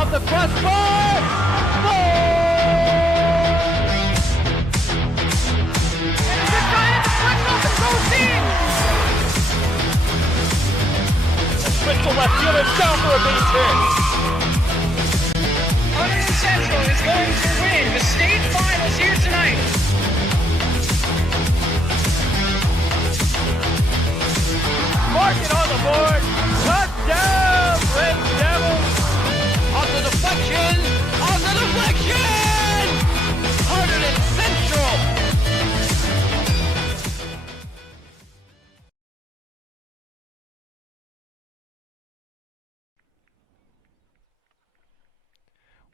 Off the crossbar! Goal! They're trying to deflect off the goal team! Switch to left field, it's down for a base hit. Hunterdon Central is going to win the state finals here tonight. Mark it on the board. Touchdown, Red Devils. On the deflection. On the deflection. Hunterdon Central.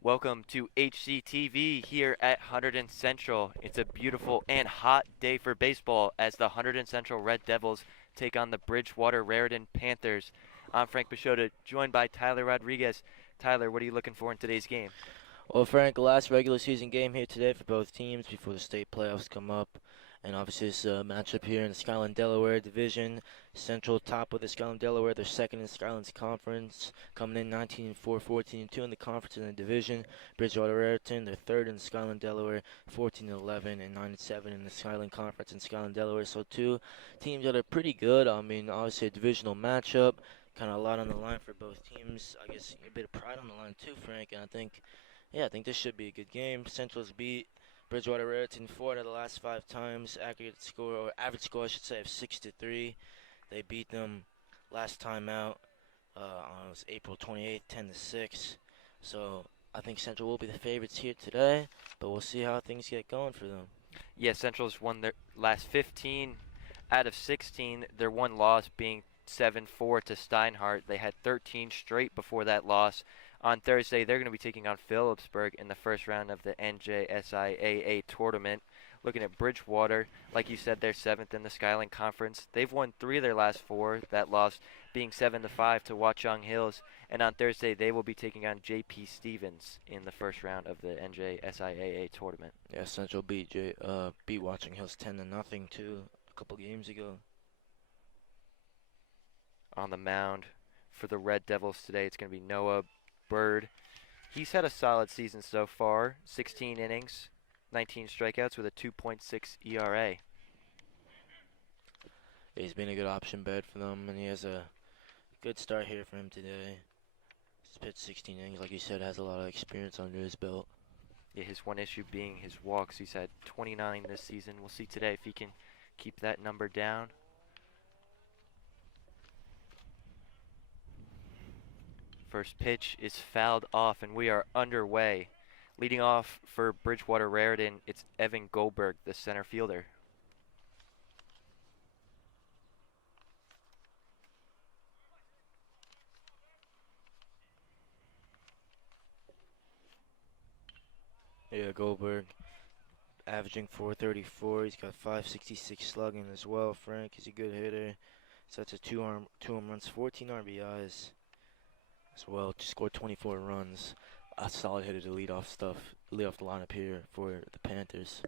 Welcome to HCTV here at Hunterdon Central. It's a beautiful and hot day for baseball as the Hunterdon Central Red Devils take on the Bridgewater Raritan Panthers. I'm Frank Peixoto, joined by Tyler Rodriguez. Tyler, what are you looking for in today's game? Well, Frank, last regular season game here today for both teams before the state playoffs come up. And obviously this matchup here in the Skyline Delaware division. Central top of the Skyline Delaware. They're second in Skyline's conference, coming in 19-4, 14-2 in the conference and the division. Bridgewater Raritan, they're third in Skyline Delaware, 14-11 and 9-7 in the Skyline Conference in Skyline Delaware. So two teams that are pretty good. I mean, obviously a divisional matchup. Kind of a lot on the line for both teams. I guess a bit of pride on the line too, Frank. And I think this should be a good game. Central's beat Bridgewater Raritan 4 out of the last 5 times. Aggregate score, or average score, I should say, of 6-3. They beat them last time out on April 28th, 10-6. So I think Central will be the favorites here today, but we'll see how things get going for them. Yeah, Central's won their last 15 out of 16. Their one loss being 7-4 to Steinhardt. They had 13 straight before that loss. On Thursday, they're going to be taking on Phillipsburg in the first round of the NJSIAA tournament. Looking at Bridgewater, like you said, they're 7th in the Skyline Conference. They've won 3 of their last 4, that loss being 7-5 to Watchung Hills. And on Thursday, they will be taking on J.P. Stevens in the first round of the NJSIAA tournament. Yeah, Central beat Watchung Hills 10-0 too a couple games ago. On the mound for the Red Devils today, it's going to be Noah Bird. He's had a solid season so far, 16 innings, 19 strikeouts with a 2.6 ERA. He's been a good option bet for them, and he has a good start here for him today. He's pitched 16 innings, like you said, has a lot of experience under his belt. Yeah, his one issue being his walks. He's had 29 this season. We'll see today if he can keep that number down. First pitch is fouled off, and we are underway. Leading off for Bridgewater Raritan, it's Evan Goldberg, the center fielder. Yeah, Goldberg averaging 434. He's got 566 slugging as well. Frank, he's a good hitter. So that's a two home runs, 14 RBIs. As well, to score 24 runs. A solid hitter to lead off the lineup here for the Panthers.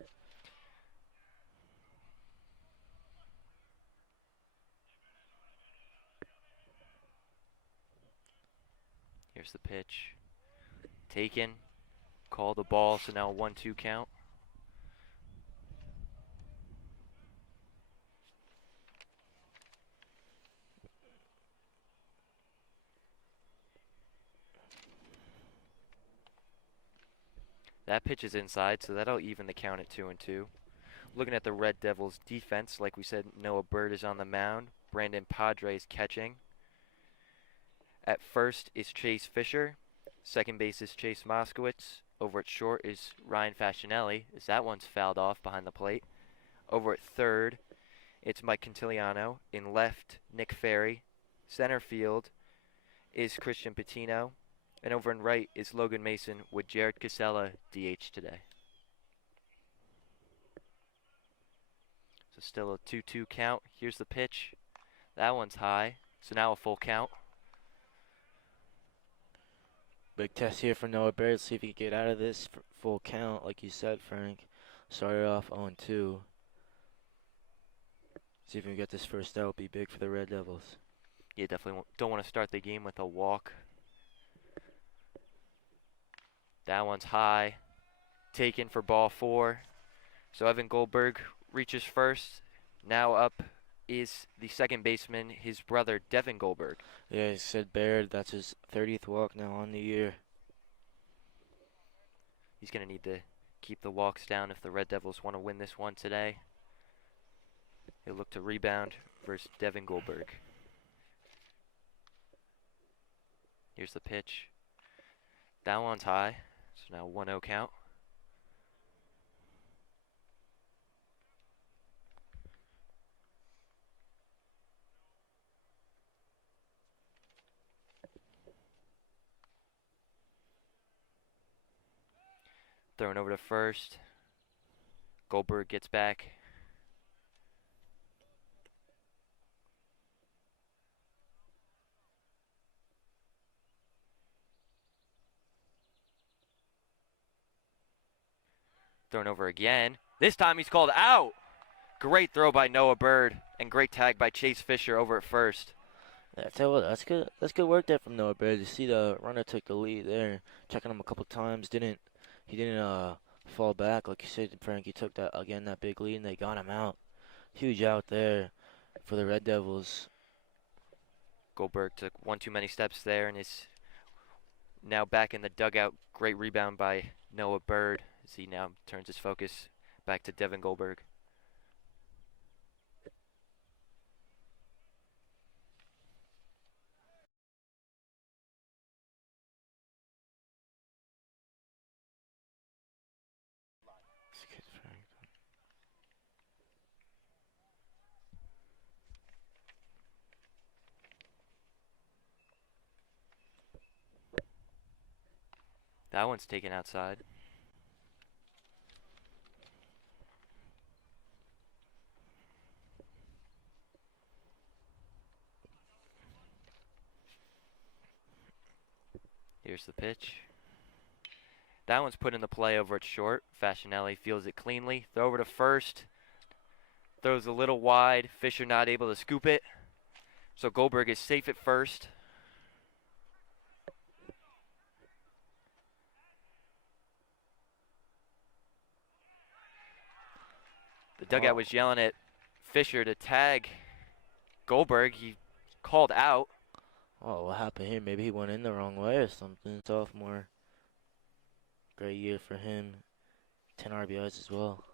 Here's the pitch. Taken. Call the ball, so now a 1-2 count. That pitch is inside, so that'll even the count at 2-2. Looking at the Red Devils' defense, like we said, Noah Bird is on the mound. Brandon Padre is catching. At first is Chase Fisher. Second base is Chase Moskowitz. Over at short is Ryan Fascinelli, as that one's fouled off behind the plate. Over at third, it's Mike Cantiliano. In left, Nick Ferry. Center field is Christian Patino. And over in right is Logan Mason with Jared Casella DH today. So still a 2-2 count. Here's the pitch. That one's high. So now a full count. Big test here for Noah Bird. Let's see if he can get out of this full count, like you said, Frank. Started off 0-2. See if we can get this first out. Be big for the Red Devils. Yeah, definitely don't want to start the game with a walk. That one's high. Taken for ball 4. So Evan Goldberg reaches first. Now up is the second baseman, his brother, Devin Goldberg. Yeah, he said Baird. That's his 30th walk now on the year. He's going to need to keep the walks down if the Red Devils want to win this one today. He'll look to rebound versus Devin Goldberg. Here's the pitch. That one's high. So now 1-0 count. Thrown over to first. Goldberg gets back. Thrown over again. This time he's called out. Great throw by Noah Bird and great tag by Chase Fisher over at first. Yeah, I tell you what, that's good. That's good work there from Noah Baird. You see the runner took the lead there, checking him a couple times. He didn't fall back like you said, Frank. He took that big lead, and they got him out. Huge out there for the Red Devils. Goldberg took one too many steps there and is now back in the dugout. Great rebound by Noah Bird as he now turns his focus back to Devin Goldberg. That one's taken outside. Here's the pitch. That one's put in the play over at short. Fascinelli feels it cleanly. Throw over to first. Throws a little wide. Fisher not able to scoop it. So Goldberg is safe at first. The dugout was yelling at Fisher to tag Goldberg. He called out. Oh, what happened here? Maybe he went in the wrong way or something. Sophomore. Great year for him. 10 RBIs as well.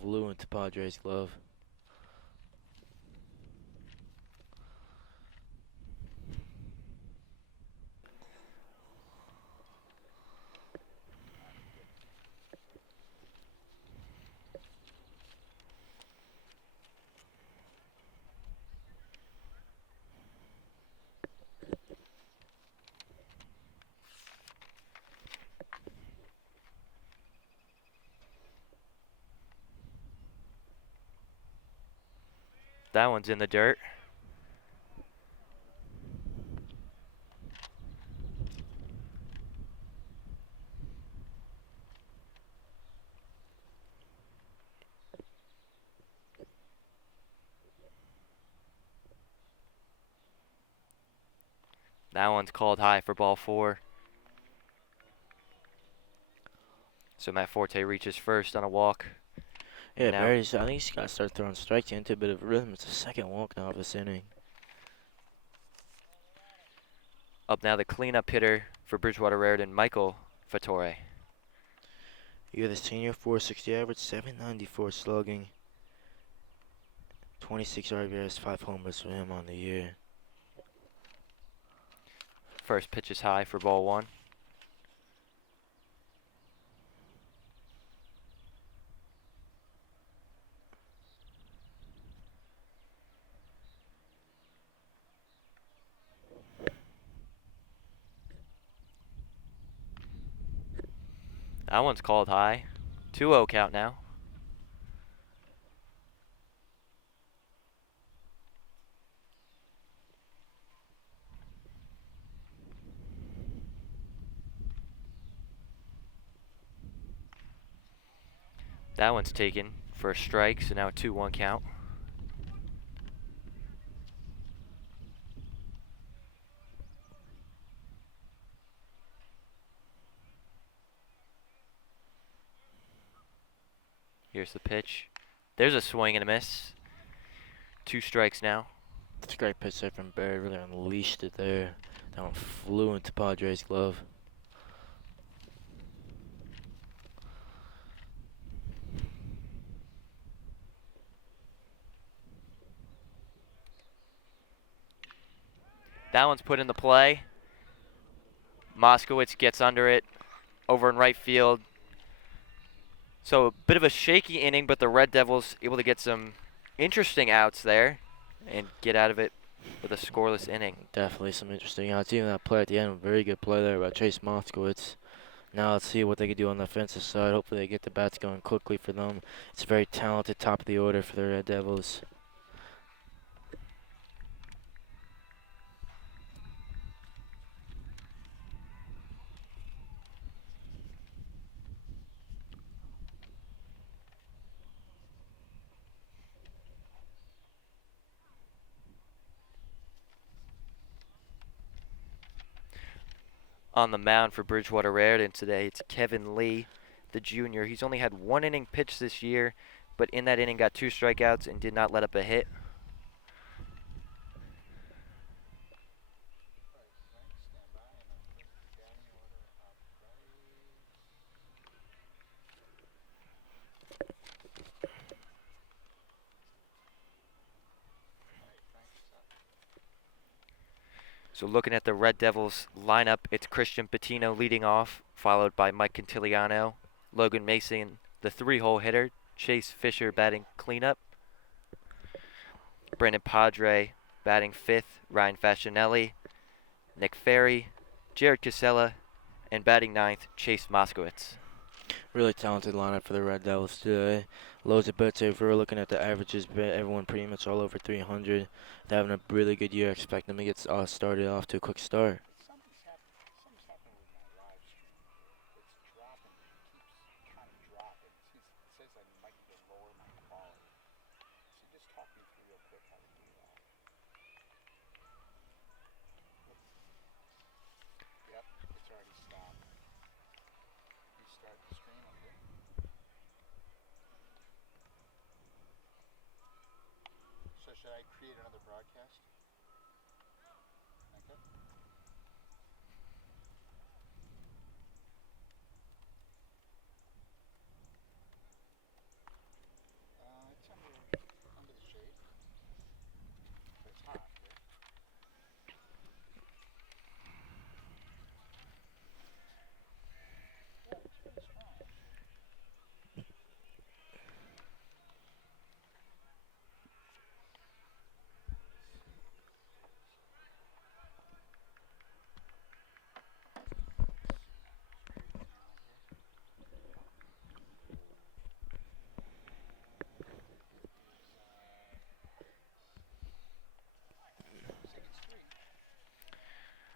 Flew into Padres' glove. That one's in the dirt. That one's called high for ball 4. So Matt Forte reaches first on a walk. Yeah, Now- Barry's. I think he's got to start throwing strikes into a bit of rhythm. It's the second walk now of this inning. Up now the cleanup hitter for Bridgewater Raritan, Michael Fattore. You got the senior 460 average, 794 slugging, 26 RBIs, 5 homers for him on the year. First pitch is high for ball 1. That one's called high. 2-0 count now. That one's taken for a strike, so now a 2-1 count. Here's the pitch. There's a swing and a miss. 2 strikes now. That's a great pitch there from Barry. Really unleashed it there. That one flew into Padres' glove. That one's put in the play. Moskowitz gets under it over in right field. So a bit of a shaky inning, but the Red Devils able to get some interesting outs there and get out of it with a scoreless inning. Definitely some interesting outs. Even that play at the end, very good play there by Chase Moskowitz. Now let's see what they can do on the offensive side. Hopefully they get the bats going quickly for them. It's a very talented top of the order for the Red Devils. On the mound for Bridgewater Raritan today, it's Kevin Lee, the junior. He's only had 1 inning pitched this year, but in that inning got 2 strikeouts and did not let up a hit. So looking at the Red Devils lineup, it's Christian Patino leading off, followed by Mike Cantiliano, Logan Mason, the 3-hole hitter, Chase Fisher batting cleanup, Brandon Padre batting 5th, Ryan Fascinelli, Nick Ferry, Jared Casella, and batting 9th, Chase Moskowitz. Really talented lineup for the Red Devils today. Loads of bets. If we're looking at the averages, everyone pretty much all over 300. They're having a really good year. Expect them to get started off to a quick start. Something's happening with my live stream. It's dropping. It keeps kind of dropping. It says I might need to lower my quality. So just talk me through real quick how to do that. Yep, it's already stopped. Restart the stream, okay? So should I create another broadcast? Okay. It's under the shade. But it's hot, right? Yeah, it's pretty strong.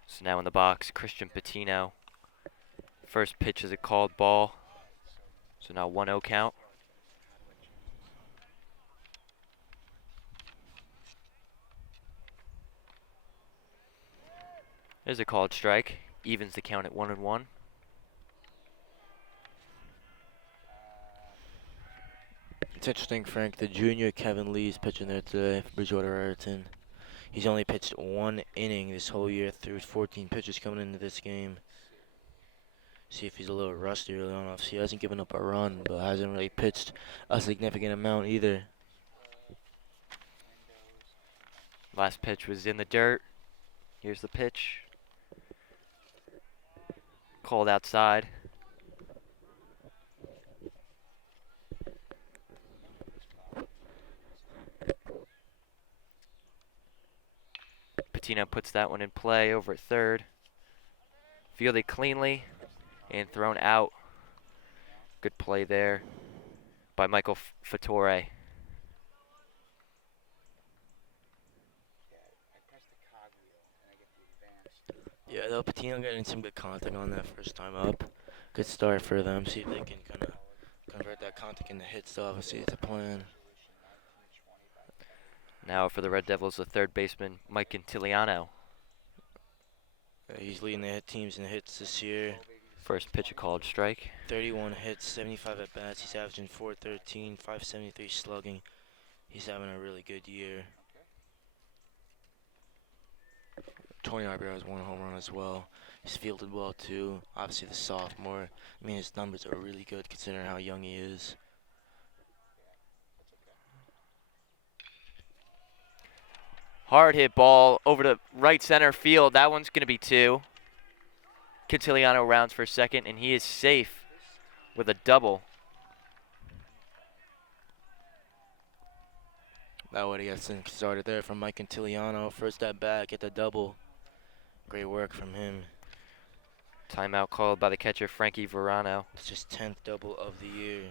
So now in the box, Christian Patino. First pitch is a called ball. So now 1-0 count. There's a called strike. Evens the count at 1-1. It's interesting, Frank. The junior Kevin Lee's pitching there today for Bridgewater Raritan. He's only pitched 1 inning this whole year through 14 pitches coming into this game. See if he's a little rusty early on. He hasn't given up a run, but hasn't really pitched a significant amount either. Last pitch was in the dirt. Here's the pitch. Called outside. Patino puts that one in play over at third. Fielded cleanly and thrown out. Good play there by Michael Fattore. Yeah, though Patino getting some good contact on that first time up. Good start for them. See if they can kind of convert that contact into hits, though. Obviously, it's a plan. Now for the Red Devils, the third baseman, Mike Quintiliano. He's leading the hit teams in hits this year. First pitch a called strike. 31 hits, 75 at bats. He's averaging 413, 573 slugging. He's having a really good year. 20 RBIs, 1 home run as well. He's fielded well too. Obviously the sophomore. I mean, his numbers are really good considering how young he is. Hard hit ball over to right center field. That one's going to be 2. Quintiliano rounds for second, and he is safe with a double. That would have got started there from Mike Quintiliano. First at bat, get the double. Great work from him. Timeout called by the catcher, Frankie Verano. It's his 10th double of the year.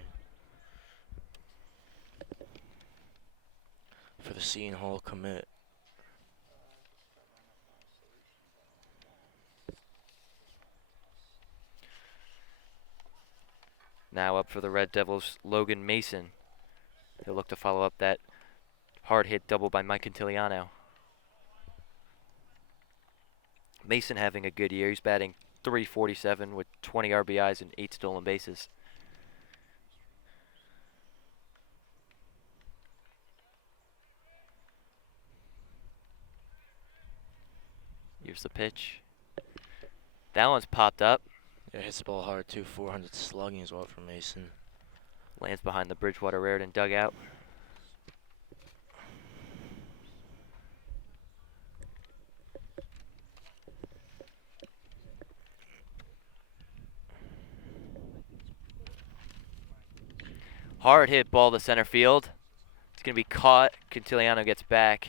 For the Seton Hall commit. Now up for the Red Devils, Logan Mason. He'll look to follow up that hard hit double by Mike Quintiliano. Mason having a good year. He's batting .347 with 20 RBIs and 8 stolen bases. Here's the pitch. That one's popped up. Yeah, hits the ball hard too. 400 slugging as well for Mason. Lands behind the Bridgewater Raritan dugout. Hard hit ball to center field. It's going to be caught. Quintiliano gets back.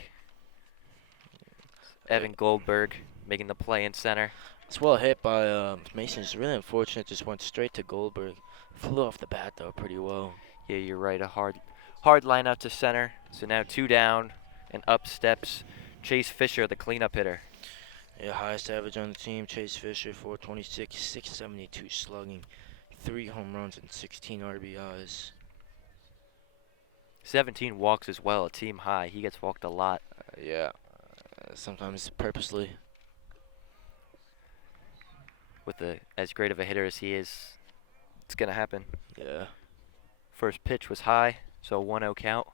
Evan Goldberg making the play in center. It's well hit by Mason. It's really unfortunate. Just went straight to Goldberg. Flew off the bat though pretty well. Yeah, you're right. A hard line out to center. So now 2 down, and up steps Chase Fisher, the cleanup hitter. Yeah, highest average on the team. Chase Fisher, 426, 672 slugging, 3 home runs and 16 RBIs. 17 walks as well, a team high. He gets walked a lot. Yeah, sometimes purposely. With as great of a hitter as he is, it's going to happen. Yeah. First pitch was high, so a 1-0 count.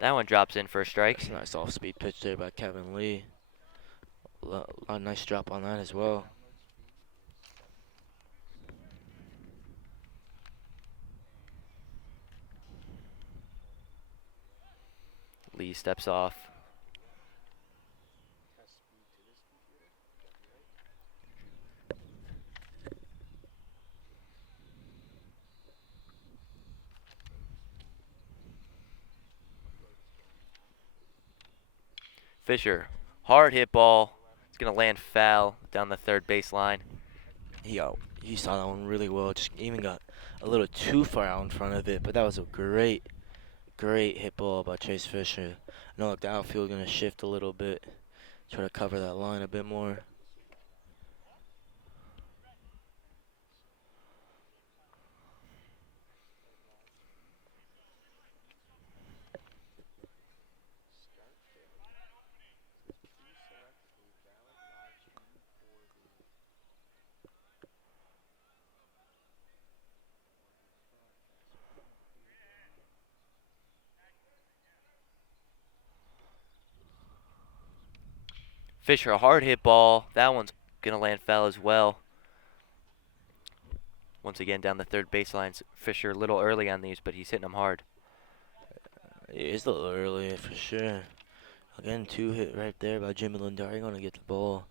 That one drops in for a strike. That's a nice off-speed pitch there by Kevin Lee. A nice drop on that as well. Lee steps off. Fisher, hard hit ball. It's going to land foul down the third baseline. He saw that one really well. Just even got a little too far out in front of it, but that was a great hit ball by Chase Fisher. I know like the outfield going to shift a little bit, try to cover that line a bit more. Fisher, a hard hit ball. That one's going to land foul as well. Once again, down the third baseline. Fisher a little early on these, but he's hitting them hard. It is a little early for sure. Again, 2 hit right there by Jimmy Lindari. Going to get the ball.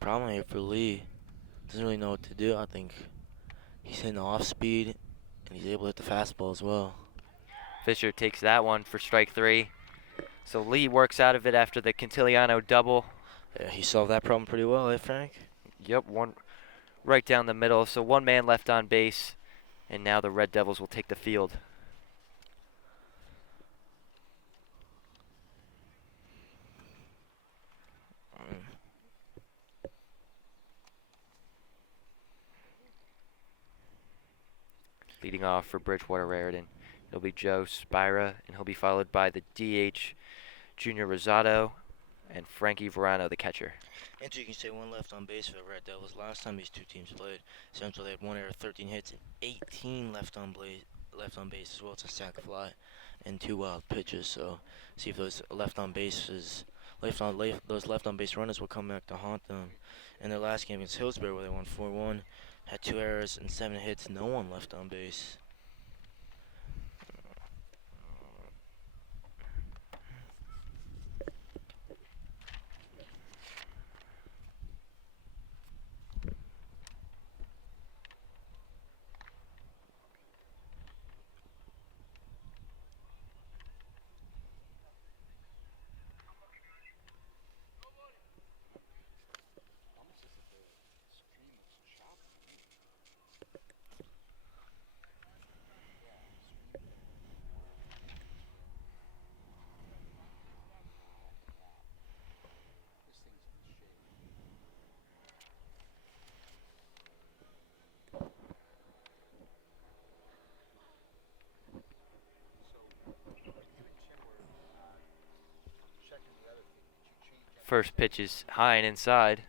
Problem here for Lee. Doesn't really know what to do. I think he's hitting off speed, and he's able to hit the fastball as well. Fisher takes that one for strike 3. So Lee works out of it after the Quintiliano double. Yeah, he solved that problem pretty well, eh, Frank? Yep, one right down the middle. So 1 man left on base, and now the Red Devils will take the field. Leading off for Bridgewater Raritan, it'll be Joe Spira, and he'll be followed by the DH Junior Rosado and Frankie Verano, the catcher. And you can say one left on base for the Red Devils. Last time these two teams played, Central they had 1 error, 13 hits, and 18 left on base as well. It's a sac fly and 2 wild pitches. So see if those left on base runners will come back to haunt them. In their last game against Hillsborough, where they won 4-1, had 2 errors and 7 hits, no one left on base. Almost as if the stream was chopping. Yeah, stream. This thing's in shape. So, you and Tim were checking the other thing. Did you change anything? First pitch is high and inside.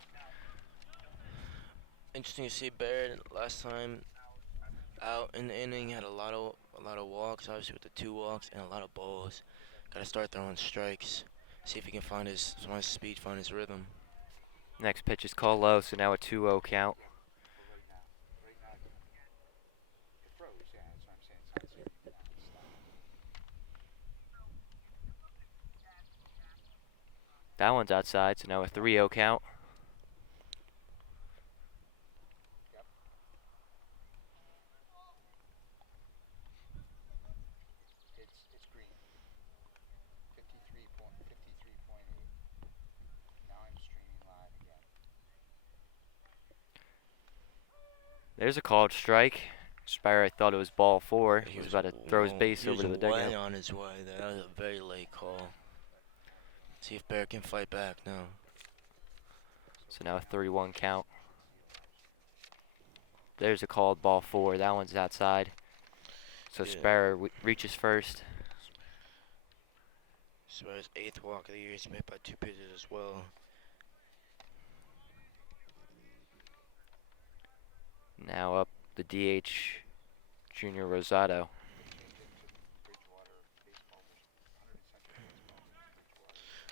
Interesting to see Barrett last time out in the inning had a lot of walks, obviously with the 2 walks and a lot of balls. Got to start throwing strikes. See if he can find his speed, find his rhythm. Next pitch is called low, so now a 2-0 count. For right now. Right now, it froze. Yeah, that's what I'm saying. It's not saving now. It's stopped. That one's outside, so now a 3-0 count. It's green. 53.8. Now I'm streaming live again. There's a called strike. Spira thought it was ball 4. He He was was about to throw his base he was over to the way dugout. on his way. That was a very late call. See if Barrett can fight back now. So now a 3-1 count. There's a called ball 4. That one's outside. So Yeah. Spira reaches first. So his 8th walk of the year, he's made by 2 pitches as well. Now up the DH Junior Rosado. Bridgewater baseball was 100 Central baseball.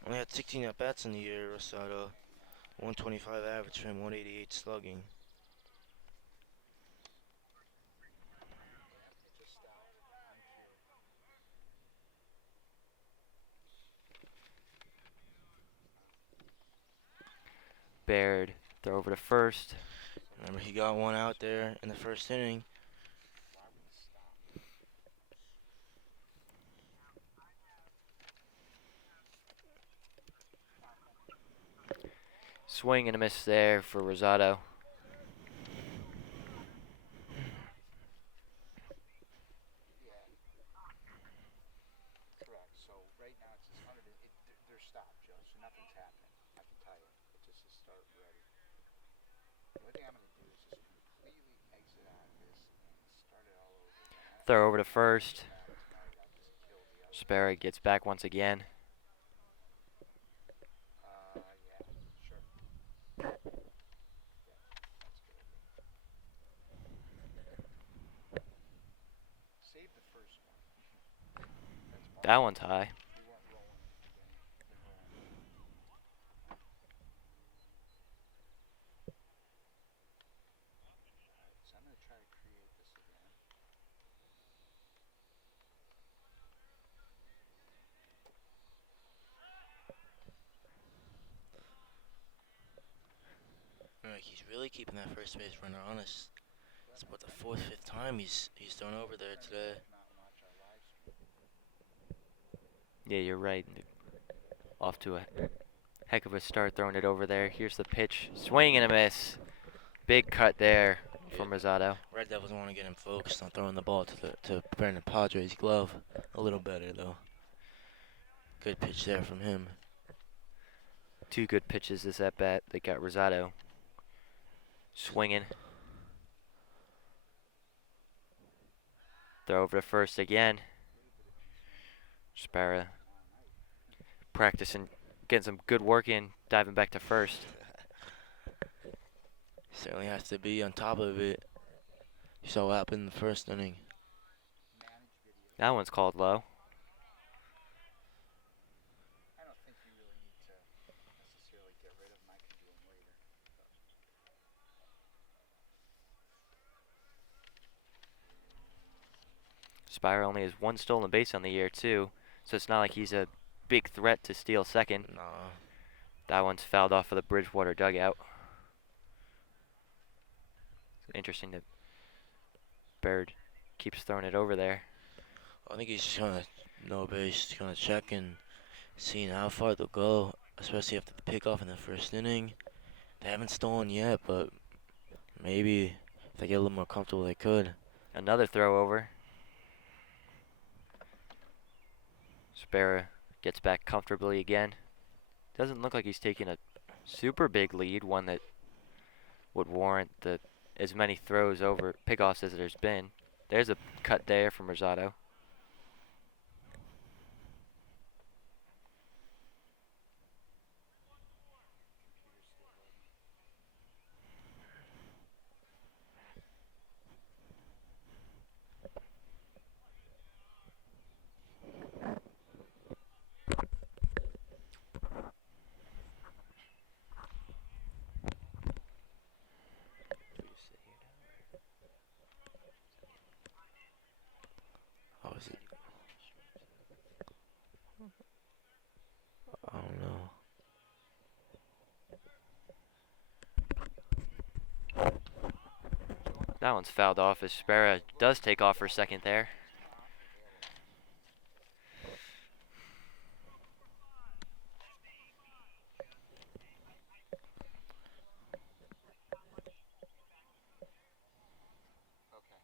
Only had 16 at bats in the year. Rosado, 125 average for him, 188 slugging. Baird throw over to first. Remember, he got one out there in the first inning. Swing and a miss there for Rosado. Yeah. Correct. So right now it's just 100. They're stopped, Joe. So nothing's happening. I can tell you. It just is start ready. The only thing I'm going to do is just completely exit out of this and start it all over again. Throw over to first. Tonight I just killed the other. Sperry gets back once again. Yeah, sure. Yeah, that's good. Save the first one. That's Mark. That one's high. We weren't rolling in the beginning. Been rolling. Alright, so I'm going to try to create this again. Like, he's really keeping that first base runner honest. It's about the 4th, 5th time he's thrown over there today. Not watch our live stream. Yeah, you're right. Off to a heck of a start throwing it over there. Here's the pitch. Swing and a miss. Big cut there from Rosado. Red Devils want to get him focused on throwing the ball to Brandon Padre's glove. A little better, though. Good pitch there from him. 2 good pitches this at bat. They got Rosado swinging. Throw over to first again. Sparrow practicing, getting some good work in, diving back to first. Certainly has to be on top of it. You saw what happened in the first inning. That one's called low. I don't think you really need to necessarily get rid of them. I can do them later. Spire only has one stolen base on the year too, so it's not like he's a big threat to steal second. No. That one's fouled off of the Bridgewater dugout. Interesting that Baird keeps throwing it over there. I think he's just gonna no base, gonna check and seeing how far they'll go, especially after the pickoff in the first inning. They haven't stolen yet, but maybe if they get a little more comfortable, they could. Another throw over. Sparrow gets back comfortably again. Doesn't look like he's taking a super big lead, one that would warrant as many throws over pickoffs as there's been. There's a cut there from Rosado. How is it? I don't know. That one's fouled off as Sparrow does take off for second there. Okay.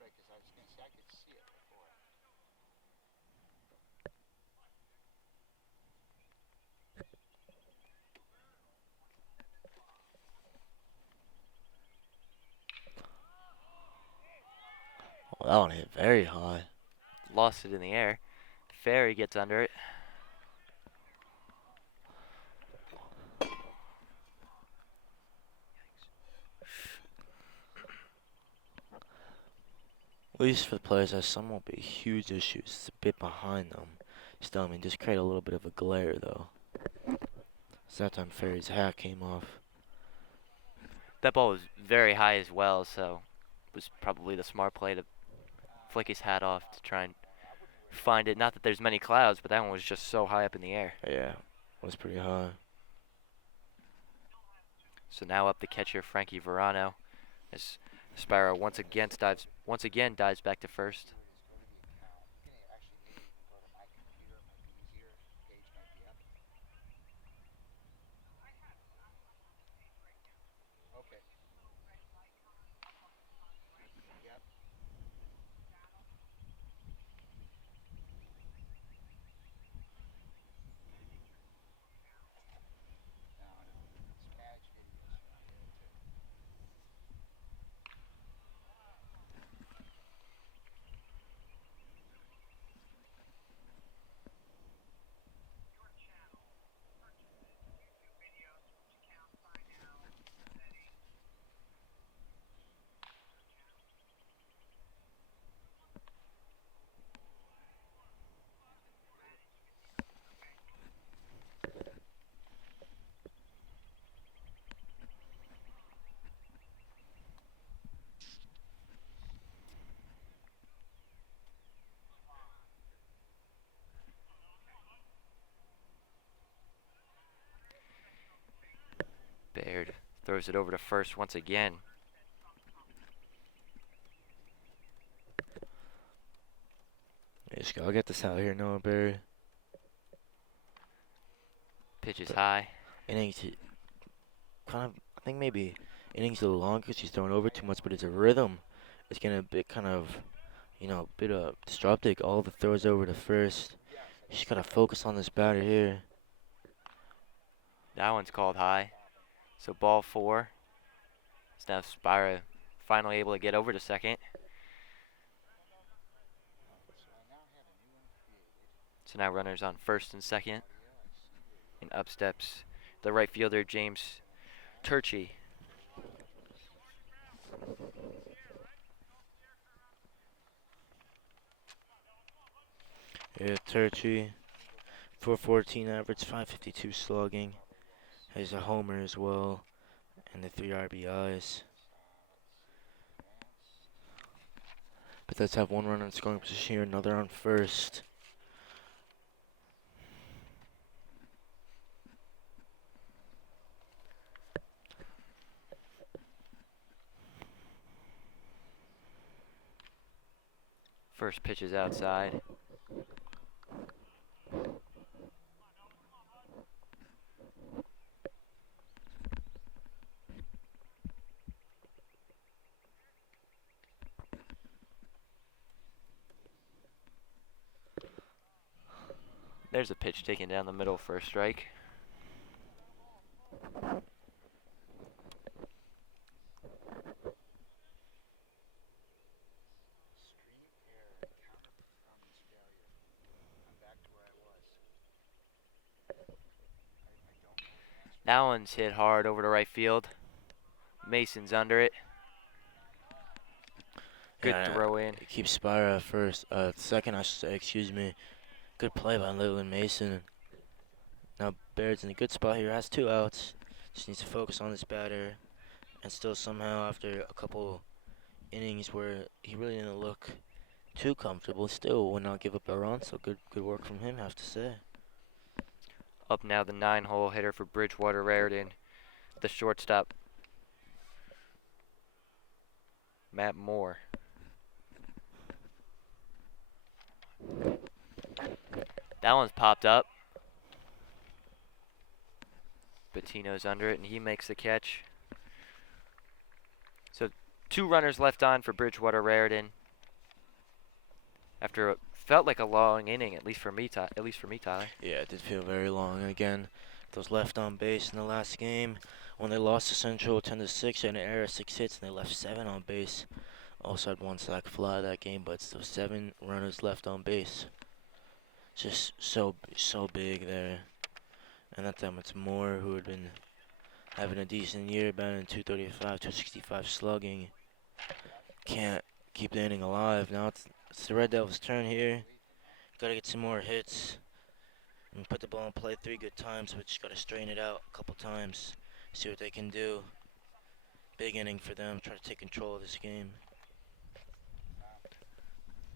Right, because I was going to say I could see it before. Oh, that one hit very high. Lost it in the air. Ferry gets under it. At least for the players, that some won't be huge issues. It's a bit behind them. Still, I mean, just create a little bit of a glare, though. So that time Ferry's hat came off. That ball was very high as well, so it was probably the smart play to flick his hat off to try and find it. Not that there's many clouds, but that one was just so high up in the air. Yeah, it was pretty high. So now up the catcher, Frankie Verano, as Sparrow once again dives back to first. Okay. Yep. No, Spanish videos around there too. Baird throws it over to first once again. You just gotta get this out here, Noah Barry. Pitch is high. Innings, kind of, I think maybe innings a little long because he's throwing over too much, but his rhythm is getting a bit kind of, bit disruptive. All the throws over to first. You just gotta focus on this batter here. That one's called high. So ball 4. It's now Spira finally able to get over to second. So now runners on first and second. And up steps the right fielder, James Turchi. Yeah, Turchi, 414 average, 552 slugging. Has a homer as well, and the 3 RBIs. But let's have one runner in scoring position here, another on first. First pitch is outside. There's a pitch taken down the middle for a strike. Stream error, counter performance failure. I'm back to where I was. I don't know the answer. That one's hit hard over to right field. Mason's under it. Good Yeah, throw in. Keep Spira at first. Second, I should say, excuse me. Good play by Leland Mason. Now Baird's in a good spot here. Has 2 outs. Just needs to focus on this batter. And still somehow, after a couple innings where he really didn't look too comfortable, still would not give up a run. So good work from him, I have to say. Up now the 9-hole hitter for Bridgewater Raritan. The shortstop, Matt Moore. That one's popped up. Bettino's under it, and he makes the catch. So 2 runners left on for Bridgewater Raritan. After what felt like a long inning, at least for me, Tyler. Yeah, it did feel very long. And again, those left on base in the last game, when they lost to Central 10-6, and an error 6 hits, and they left 7 on base. Also had 1 sac fly that game, but still 7 runners left on base. Just so big there. And that time it's Moore, who had been having a decent year, batting 235, 265 slugging. Can't keep the inning alive. Now it's the Red Devils' turn here. Gotta get some more hits and put the ball in play 3 good times, but just gotta straighten it out a couple times. See what they can do. Big inning for them. Try to take control of this game.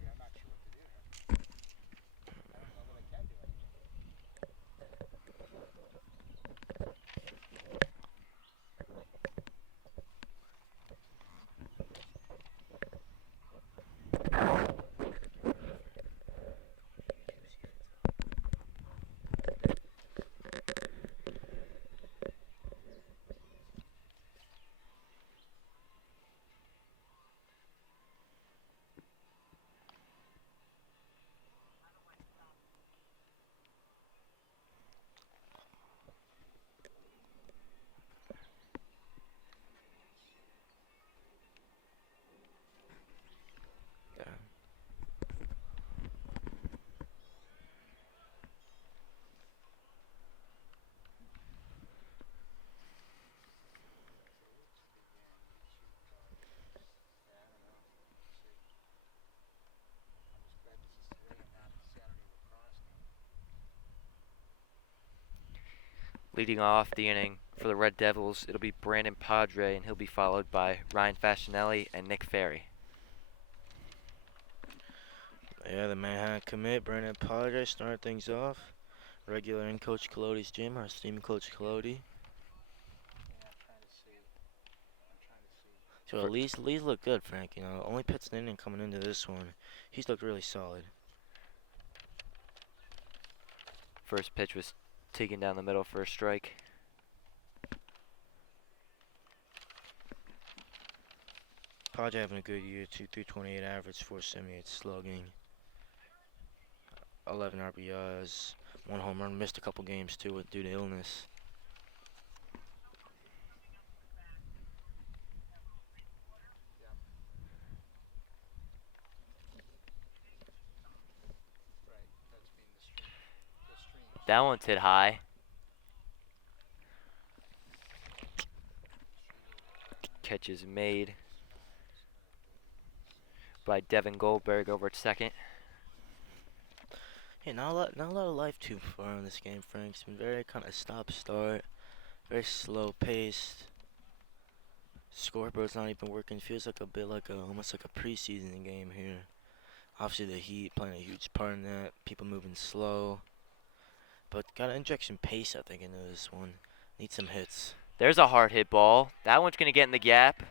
Yeah, I'm not sure what to do here. I don't know that I can do anything. Yeah. Yeah, I don't know. We'll see. I'm just glad this is today and not Saturday lacrosse game. Leading off the inning for the Red Devils, it'll be Brandon Padre, and he'll be followed by Ryan Fascinelli and Nick Ferry. Yeah, the Manhattan commit, Brandon Padre, start things off. Regular in Coach Colodey's gym, our esteemed Coach Colodey. Yeah, I'm trying to see. So at least look good, Frank. You know, only pitched an inning coming into this one. He's looked really solid. First pitch was taken down the middle for a strike. Padre having a good year, 328 average, 478 slugging. 11 RBIs, 1 home run. Missed a couple games too due to illness. Right, that's being the stream That one's hit high. Catch is made by Devin Goldberg over at second. Yeah, not a lot of life too far in this game, Frank. It's been very kind of stop-start, very slow-paced. Scoreboard's not even working. Feels like a bit like almost like a preseason game here. Obviously, the heat playing a huge part in that. People moving slow, but gotta inject some pace, I think, into this one. Need some hits. There's a hard hit ball. That one's going to get in the gap.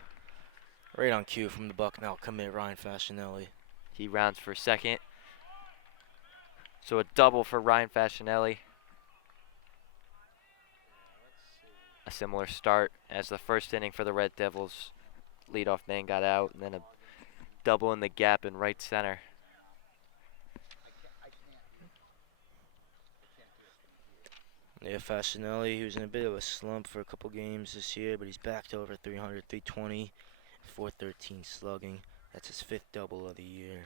Right on cue from the Bucknell commit, Ryan Fascinelli. He rounds for second. So a double for Ryan Fascinelli. A similar start as the first inning for the Red Devils. Leadoff man got out, and then a double in the gap in right center. Yeah, Fascinelli, he was in a bit of a slump for a couple games this year, but he's back to over 300, 320, 413 slugging. That's his 5th double of the year.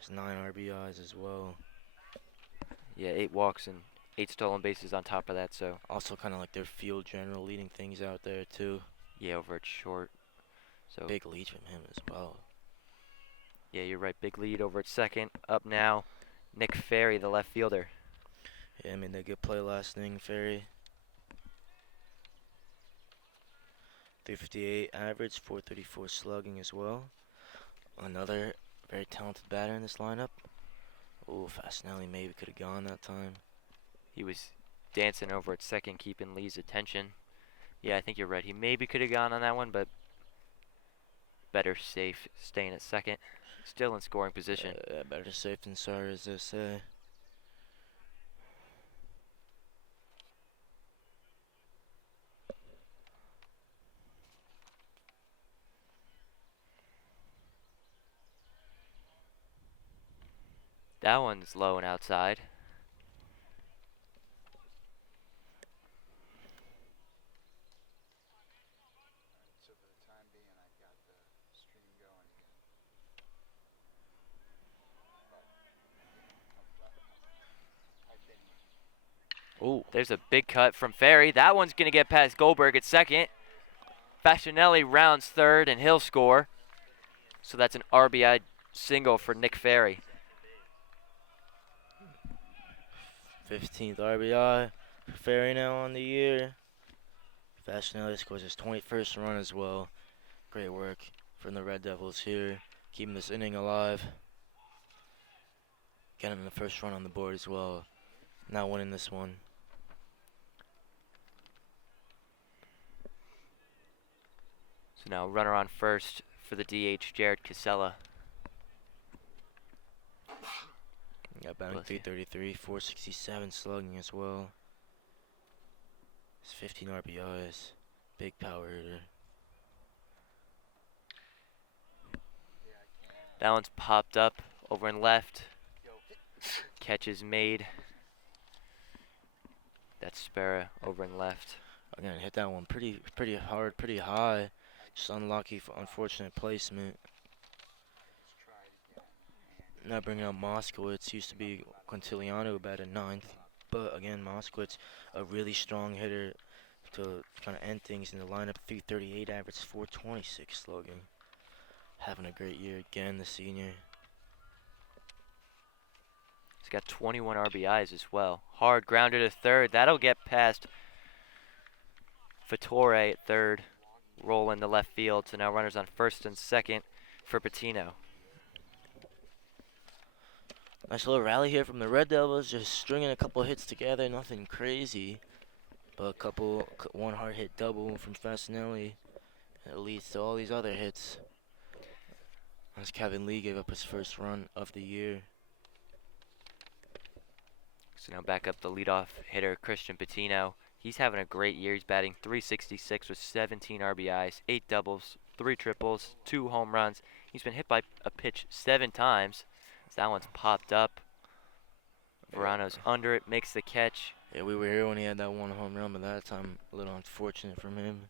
Has 9 RBIs as well. Yeah, 8 walks and 8 stolen bases on top of that, so. Also kind of like their field general leading things out there too. Yeah, over at short. So big lead from him as well. Yeah, you're right. Big lead over at second. Up now, Nick Ferry, the left fielder. Yeah, I mean, they good play last inning, Ferry. 358 average, 434 slugging as well. Another very talented batter in this lineup. Oh, Fascinelli maybe could have gone that time. He was dancing over at second, keeping Lee's attention. Yeah, I think you're right. He maybe could have gone on that one, but better safe staying at second. Still in scoring position. Better safe than sorry, as they say. That one's low and outside. So for the time being, I've got the stream going again. But, Ooh, there's a big cut from Ferry. That one's going to get past Goldberg at second. Fascinelli rounds third, and he'll score. So that's an RBI single for Nick Ferry. 15th RBI for Ferry now on the year. Fascinelli scores his 21st run as well. Great work from the Red Devils here, keeping this inning alive. Getting the first run on the board as well. Not winning this one. So now runner on first for the DH, Jared Casella. Got batting 333, 467 slugging as well. It's 15 RBIs. Big power hitter. That one's popped up over in left. Catch is made. That's Sparrow over in left. Again, hit that one pretty hard, pretty high. Just unlucky for unfortunate placement. Now bringing up Moskowitz. Used to be Quintiliano about at 9th. But again, Moskowitz, a really strong hitter to kind of end things in the lineup. 338 average, 426 slugging. Having a great year again, the senior. He's got 21 RBIs as well. Hard grounder to third. That'll get past Fattore at third. Roll in the left field. So now runners on first and second for Patino. Nice little rally here from the Red Devils, just stringing a couple hits together, nothing crazy, but one hard hit double from Fascinelli that leads to all these other hits. As Kevin Lee gave up his first run of the year. So now back up the leadoff hitter, Christian Patino. He's having a great year. He's batting .366 with 17 RBIs, 8 doubles, 3 triples, 2 home runs. He's been hit by a pitch 7 times. That one's popped up. Verano's under it, makes the catch. Yeah, we were here when he had that one home run, but that time a little unfortunate from him.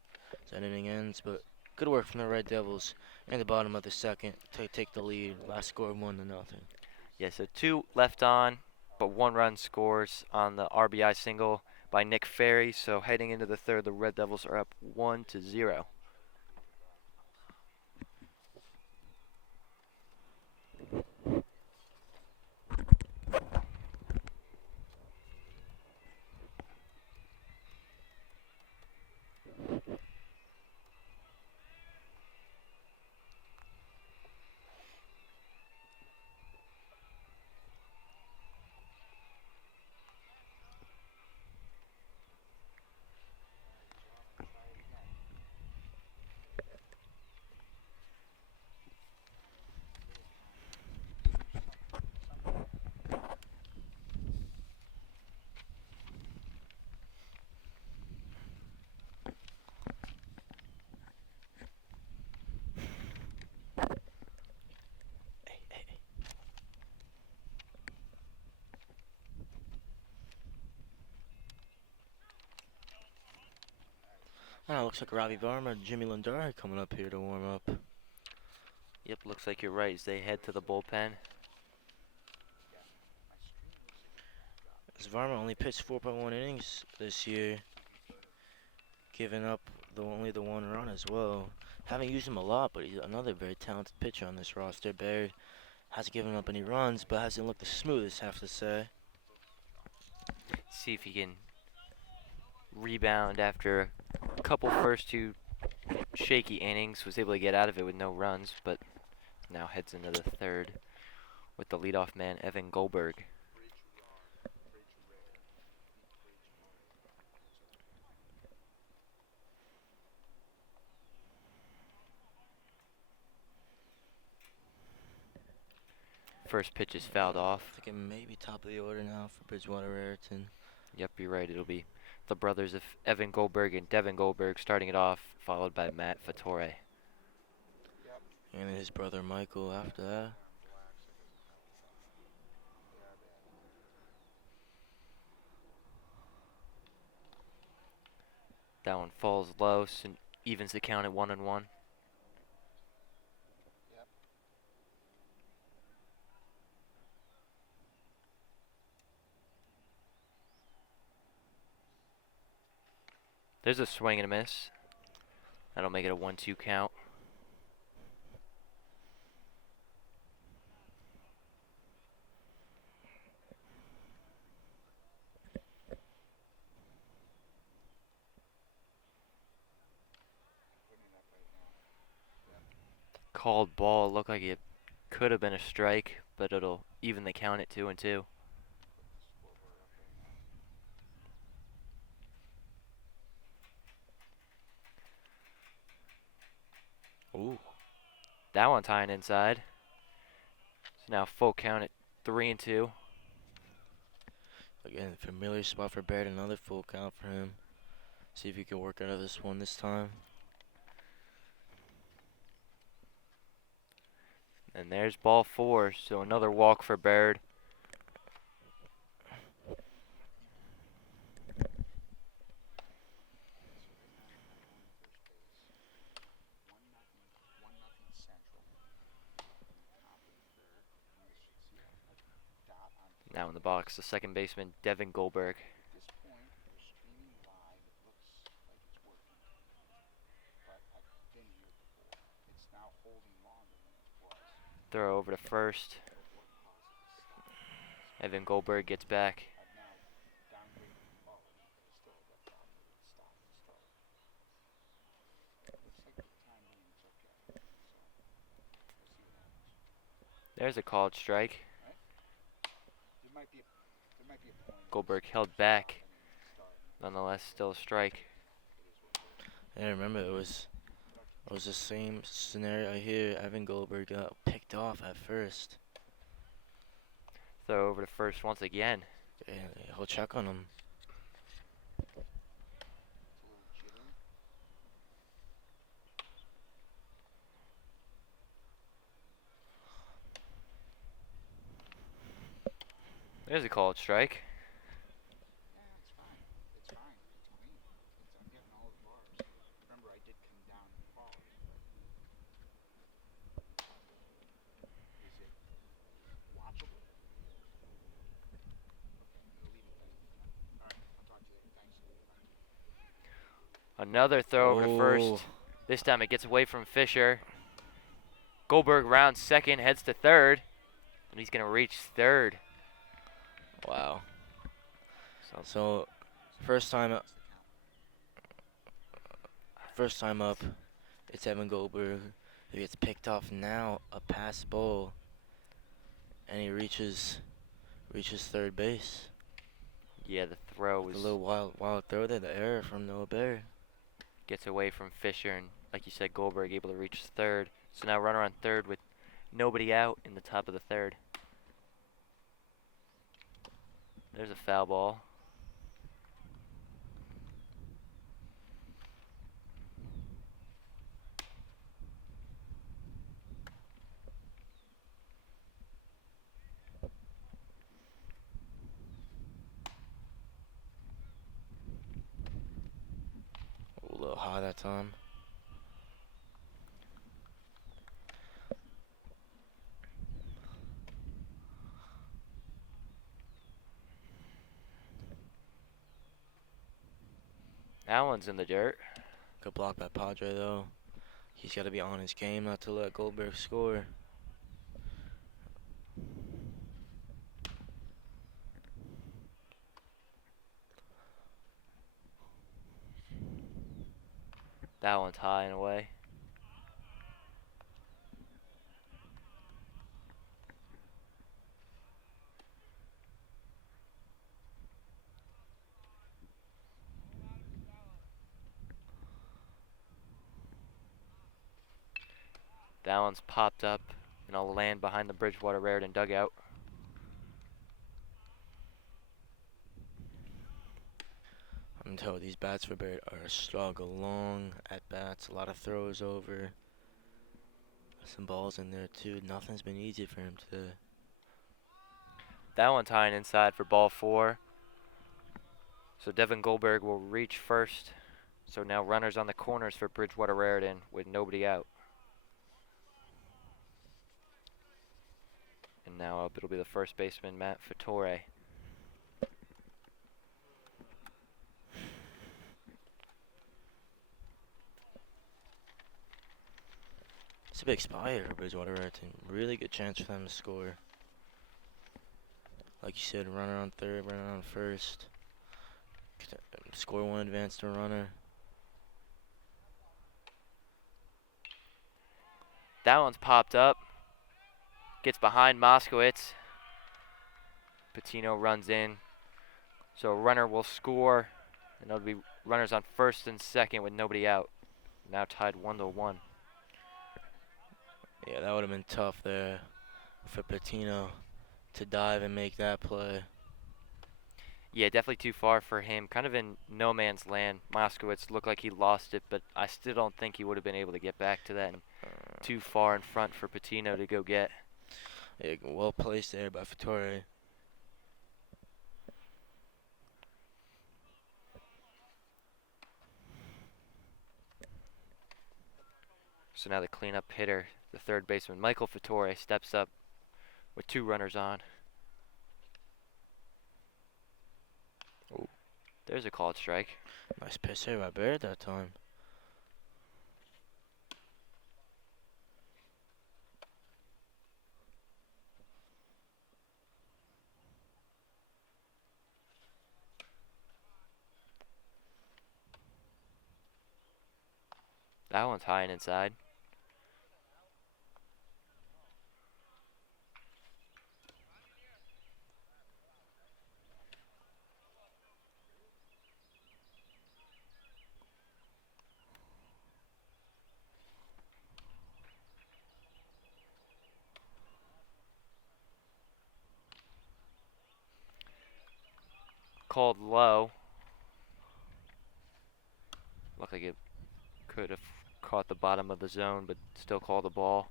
That inning ends, but good work from the Red Devils in the bottom of the second to take the lead. Last score 1-0. Yeah, so 2 left on. but 1 run scores on the RBI single by Nick Ferry. So heading into the third, the Red Devils are up 1-0. Looks like Ravi Varma and Jimmy Lindari coming up here to warm up. Yep, looks like you're right as they head to the bullpen. As Varma only pitched 4.1 innings this year, giving up only the 1 run as well. Haven't used him a lot, but he's another very talented pitcher on this roster. Baird hasn't given up any runs, but hasn't looked the smoothest, I have to say. See if he can rebound after a couple first 2 shaky innings. Was able to get out of it with no runs, but now heads into the third with the leadoff man, Evan Goldberg. First pitch is fouled off. Thinking maybe top of the order now for Bridgewater Raritan. Yep, you're right. It'll be the brothers of Evan Goldberg and Devin Goldberg starting it off, followed by Matt Fattore. And then his brother Michael after that. That one falls low, so evens the count at 1-1. There's a swing and a miss. That'll make it a 1-2 count. Called ball. Looked like it could have been a strike, but it'll even the count at 2-2. Ooh. That one tying inside. So now full count at 3-2. Again, familiar spot for Baird, another full count for him. See if he can work out of this one this time. And there's ball 4, so another walk for Baird. Now in the box, the second baseman, Devin Goldberg. At this point, they're screaming live. It looks like it's working. But I've been here before. It's now holding longer than it was. Throw over to first. Evan Goldberg gets back. I've now downgraded the quality, but it's still a good problem. Stop and start. Looks like for the time being it's okay. So, we'll see what happens. There's a called strike. There might be a point. Goldberg held back. Nonetheless, still a strike. And remember, it was the same scenario here. Evan Goldberg got picked off at first. Throw over to first once again. And he'll check on him. There's a called strike. Yeah, it's fine. It's fine. It's clean. I'm getting all the bars. Remember, I did come down in quality, but is it watchable? Another throw over to first. This time it gets away from Fisher. Goldberg rounds second, heads to third, and he's going to reach third. Wow. So, first time up, it's Evan Goldberg who gets picked off now, a pass ball, and he reaches third base. Yeah, the throw was A little wild throw there, the error from Noah Bear. gets away from Fisher, and like you said, Goldberg able to reach third. So now runner on third with nobody out in the top of the third. There's a foul ball. A little high that time. That one's in the dirt. Good block by Padre though. He's got to be on his game not to let Goldberg score. That one's high and away. That one's popped up, and I'll land behind the Bridgewater Raritan dugout. I'm telling you, these bats for Barrett are a struggle. Long at bats, a lot of throws over. Some balls in there too. Nothing's been easy for him today. That one's high and inside for ball 4. So Devin Goldberg will reach first. So now runners on the corners for Bridgewater Raritan with nobody out. And now up it'll be the first baseman, Matt Fattore. It's a big spot here for Bridgewater Raritan. Really good chance for them to score. Like you said, runner on third, runner on first. Score one, advance to a runner. That one's popped up. Gets behind Moskowitz. Patino runs in. So a runner will score. And it'll be runners on first and second with nobody out. Now tied 1-1. Yeah, that would have been tough there for Patino to dive and make that play. Yeah, definitely too far for him. Kind of in no man's land. Moskowitz looked like he lost it, but I still don't think he would have been able to get back to that. And too far in front for Patino to go get. Yeah, well placed there by Fattore. So now the cleanup hitter, the third baseman, Michael Fattore, steps up with 2 runners on. Oh, there's a called strike. Nice pitch there by Barrett that time. That one's high and inside. Called low. Looked like it could have caught the bottom of the zone, but still called the ball.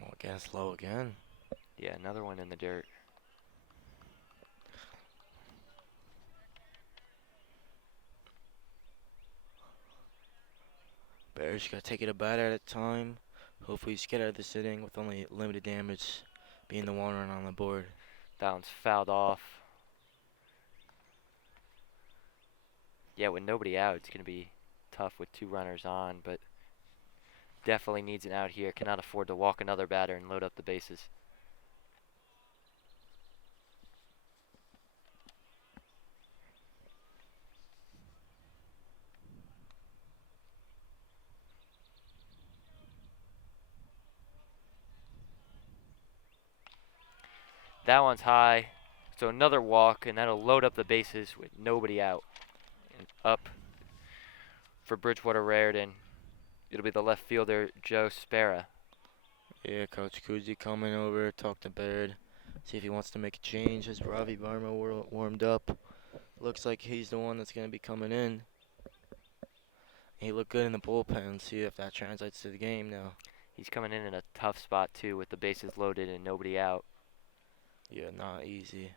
Oh, against low again. Yeah, another one in the dirt. Bears got to take it a bat at a time. Hopefully, he's get out of this inning with only limited damage being the one run on the board. That one's fouled off. Yeah, with nobody out, it's going to be tough with 2 runners on, but definitely needs an out here. Cannot afford to walk another batter and load up the bases. That one's high, so another walk, and that'll load up the bases with nobody out. And up for Bridgewater Raritan, it'll be the left fielder, Joe Spera. Yeah, Coach Kuzi coming over, talk to Baird, see if he wants to make a change as Ravi Varma warmed up. Looks like he's the one that's going to be coming in. He looked good in the bullpen. See if that translates to the game now. He's coming in a tough spot, too, with the bases loaded and nobody out. Yeah, not easy.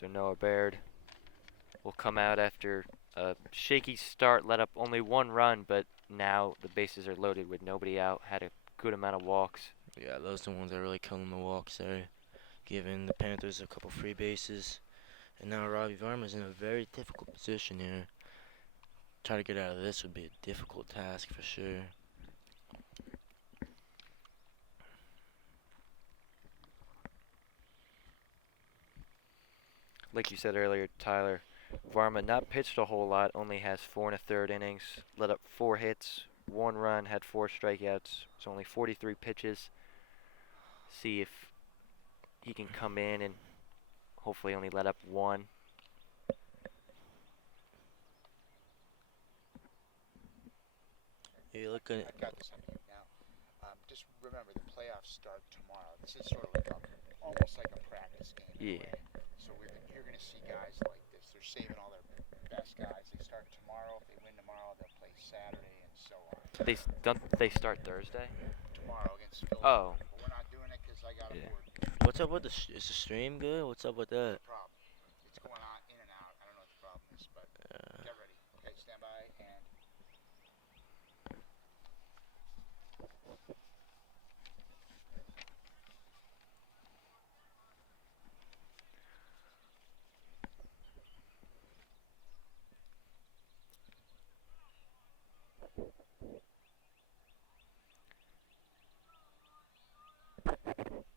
So Noah Baird will come out after a shaky start, let up only 1 run, but now the bases are loaded with nobody out. Had a good amount of walks. Yeah, those are the ones that really killing the walks there. Giving the Panthers a couple free bases. And now Ravi Varma's in a very difficult position here. Try to get out of this would be a difficult task for sure. Like you said earlier, Tyler, Varma not pitched a whole lot, only has 4 1/3 innings, let up 4 hits, 1 run, had 4 strikeouts. It's only 43 pitches. See if he can come in and hopefully only let up 1. Yeah, you look good. I've got this on you now. Just remember, the playoffs start tomorrow. This is sort of like almost like a practice game. in a Yeah. way. So you're going to see guys like this. They're saving all their best guys. They start tomorrow. If they win tomorrow, they'll play Saturday and so on. Don't they start Thursday? Tomorrow against Philadelphia. Oh. But we're not doing it because I got a Yeah. board What's up with the is the stream good? What's up with that? problem. It's going on in and out. I don't know what the problem is, but get ready. Okay, stand by and.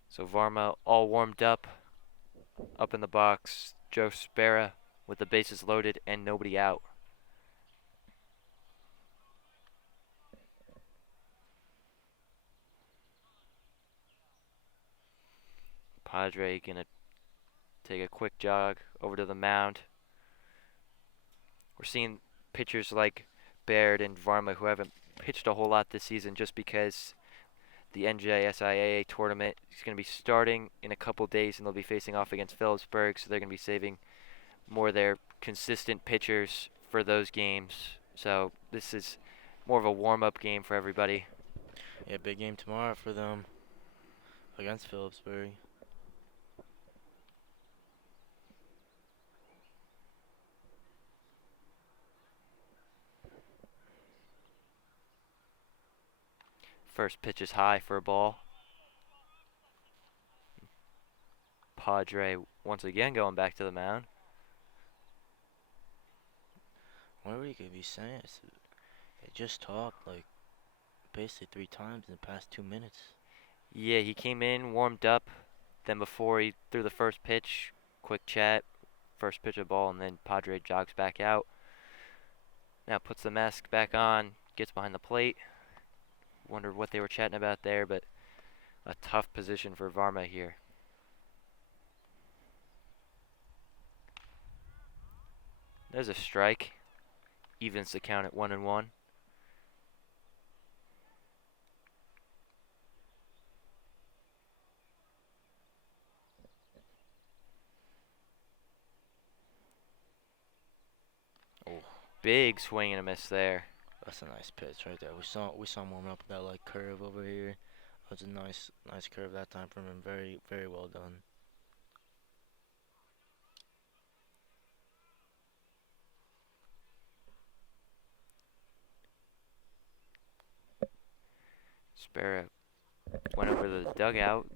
So Varma all warmed up in the box. Joe Spera with the bases loaded and nobody out. Padre gonna take a quick jog over to the mound. We're seeing pitchers like Baird and Varma who haven't pitched a whole lot this season just because the NJSIAA tournament is going to be starting in a couple days and they'll be facing off against Phillipsburg, so they're going to be saving more of their consistent pitchers for those games. So this is more of a warm-up game for everybody. Yeah, big game tomorrow for them against Phillipsburg. First pitch is high for a ball. Padre once again going back to the mound. What were you gonna be saying? They just talked like basically 3 times in the past 2 minutes. Yeah, he came in, warmed up, then before he threw the first pitch, quick chat, first pitch of ball, and then Padre jogs back out. Now puts the mask back on, gets behind the plate. Wonder what they were chatting about there, but a tough position for Varma here. There's a strike. Evens the count at 1-1. Big swing and a miss there. That's a nice pitch right there. We saw him warming up with that like curve over here. That was a nice curve that time from him. Very well done. Sparrow went over to the dugout.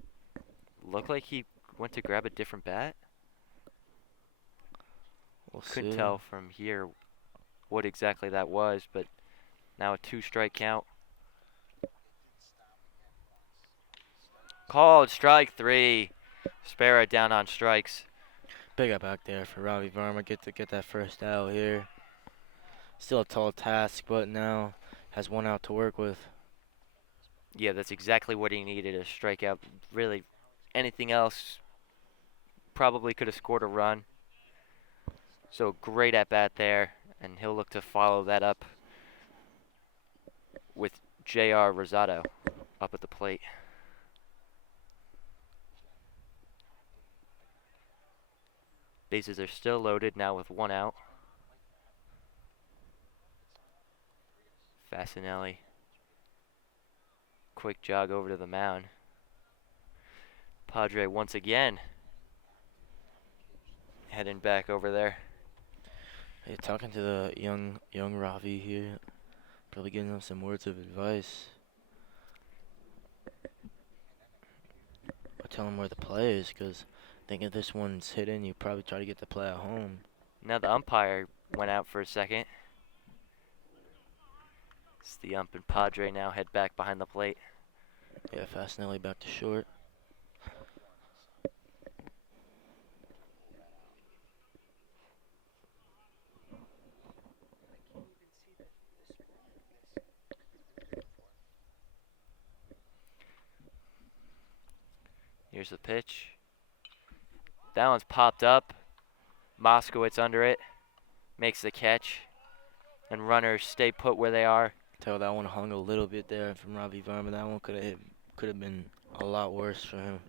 Looked like he went to grab a different bat. We'll Couldn't see. tell from here what exactly that was, but now a 2-strike count. Called strike 3. Sparrow down on strikes. Big up back there for Ravi Varma. Get that first out here. Still a tall task, but now has one out to work with. Yeah, that's exactly what he needed, a strikeout. Really, anything else probably could have scored a run. So great at bat there, and he'll look to follow that up with J.R. Rosado up at the plate. Bases are still loaded now with 1 out. Fasinelli. Quick jog over to the mound. Padre once again heading back over there. Hey, talking to the young Ravi here. Probably giving him some words of advice. Or tell him where the play is, because I think if this one's hidden, you probably try to get the play at home. Now the umpire went out for a second. It's the ump and Padre now head back behind the plate. Yeah, Fasinelli back to short. Here's the pitch. That one's popped up. Moskowitz under it. Makes the catch. And runners stay put where they are. Tell that one hung a little bit there from Ravi Varma. That one could have been a lot worse for him.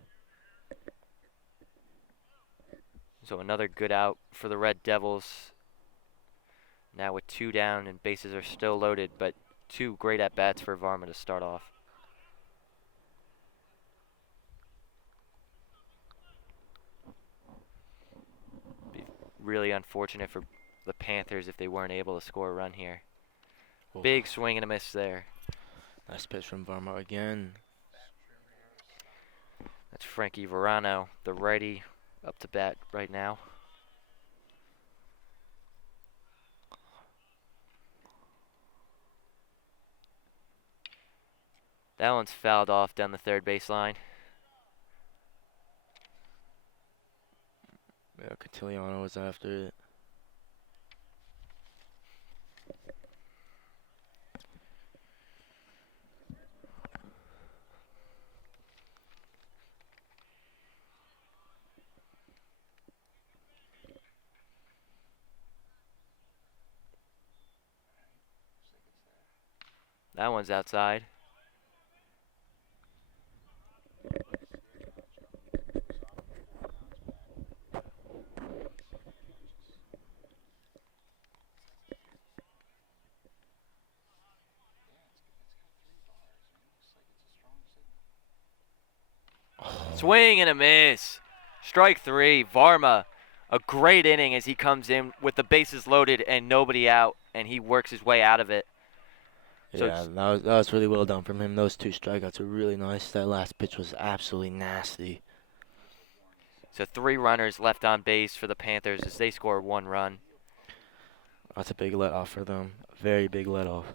So another good out for the Red Devils. Now with 2 down and bases are still loaded, but 2 great at-bats for Varma to start off. Be really unfortunate for the Panthers if they weren't able to score a run here. Oof. Big swing and a miss there. Nice pitch from Varma again. That's Frankie Verano, the righty, up to bat right now. That one's fouled off down the third baseline. Yeah, Cotilliano was after it. That one's outside. Swing and a miss. Strike 3. Varma, a great inning as he comes in with the bases loaded and nobody out, and he works his way out of it. So Yeah, that was really well done from him. Those 2 strikeouts were really nice. That last pitch was absolutely nasty. So 3 runners left on base for the Panthers as they score 1 run. That's a big let-off for them. A very big let-off.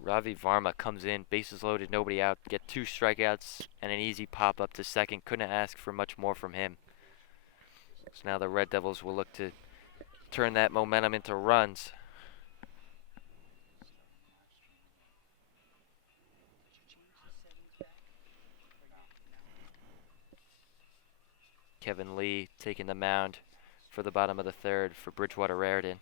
Ravi Varma comes in, bases loaded, nobody out, get 2 strikeouts and an easy pop up to second. Couldn't ask for much more from him. So now the Red Devils will look to turn that momentum into runs. Kevin Lee taking the mound for the bottom of the third for Bridgewater Raritan.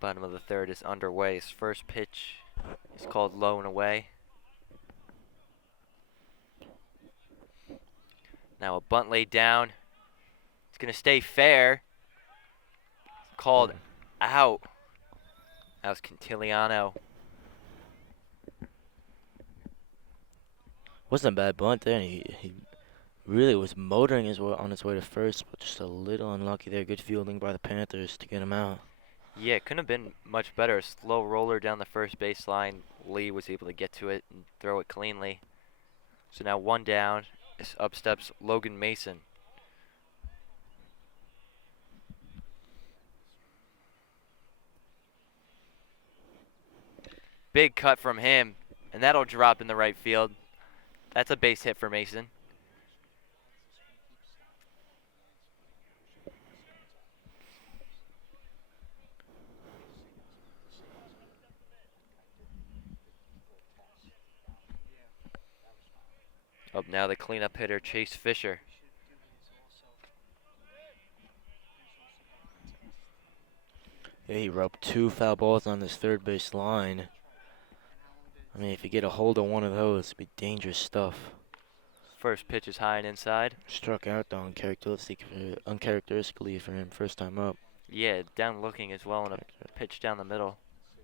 Bottom of the third is underway. His first pitch is called low and away. Now a bunt laid down. It's going to stay fair. Called out. That was Cantiliano. Wasn't a bad bunt there. He really was motoring on his way to first, but just a little unlucky there. Good fielding by the Panthers to get him out. Yeah, it couldn't have been much better. A slow roller down the first baseline. Lee was able to get to it and throw it cleanly. So now one down. Up steps Logan Mason. Big cut from him, and that'll drop in the right field. That's a base hit for Mason. Up now the cleanup hitter, Chase Fisher. Yeah, he roped 2 foul balls on this third base line. I mean, if you get a hold of one of those, it'd be dangerous stuff. First pitch is high and inside. Struck out though, uncharacteristically for him, first time up. Yeah, down looking as well, and a pitch down the middle.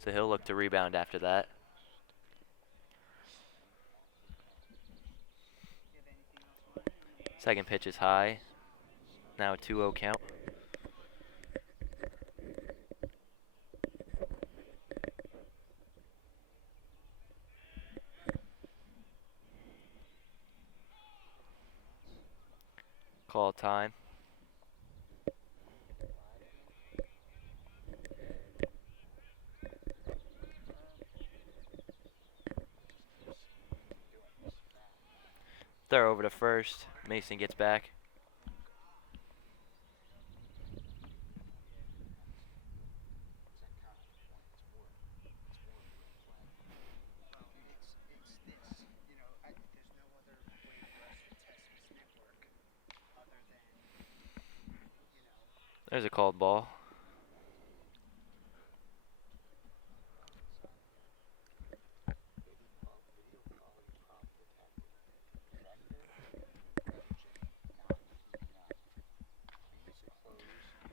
So he'll look to rebound after that. Second pitch is high. Now a 2-0 count. Call time. Throw over to first. Mason gets back. There's a called ball.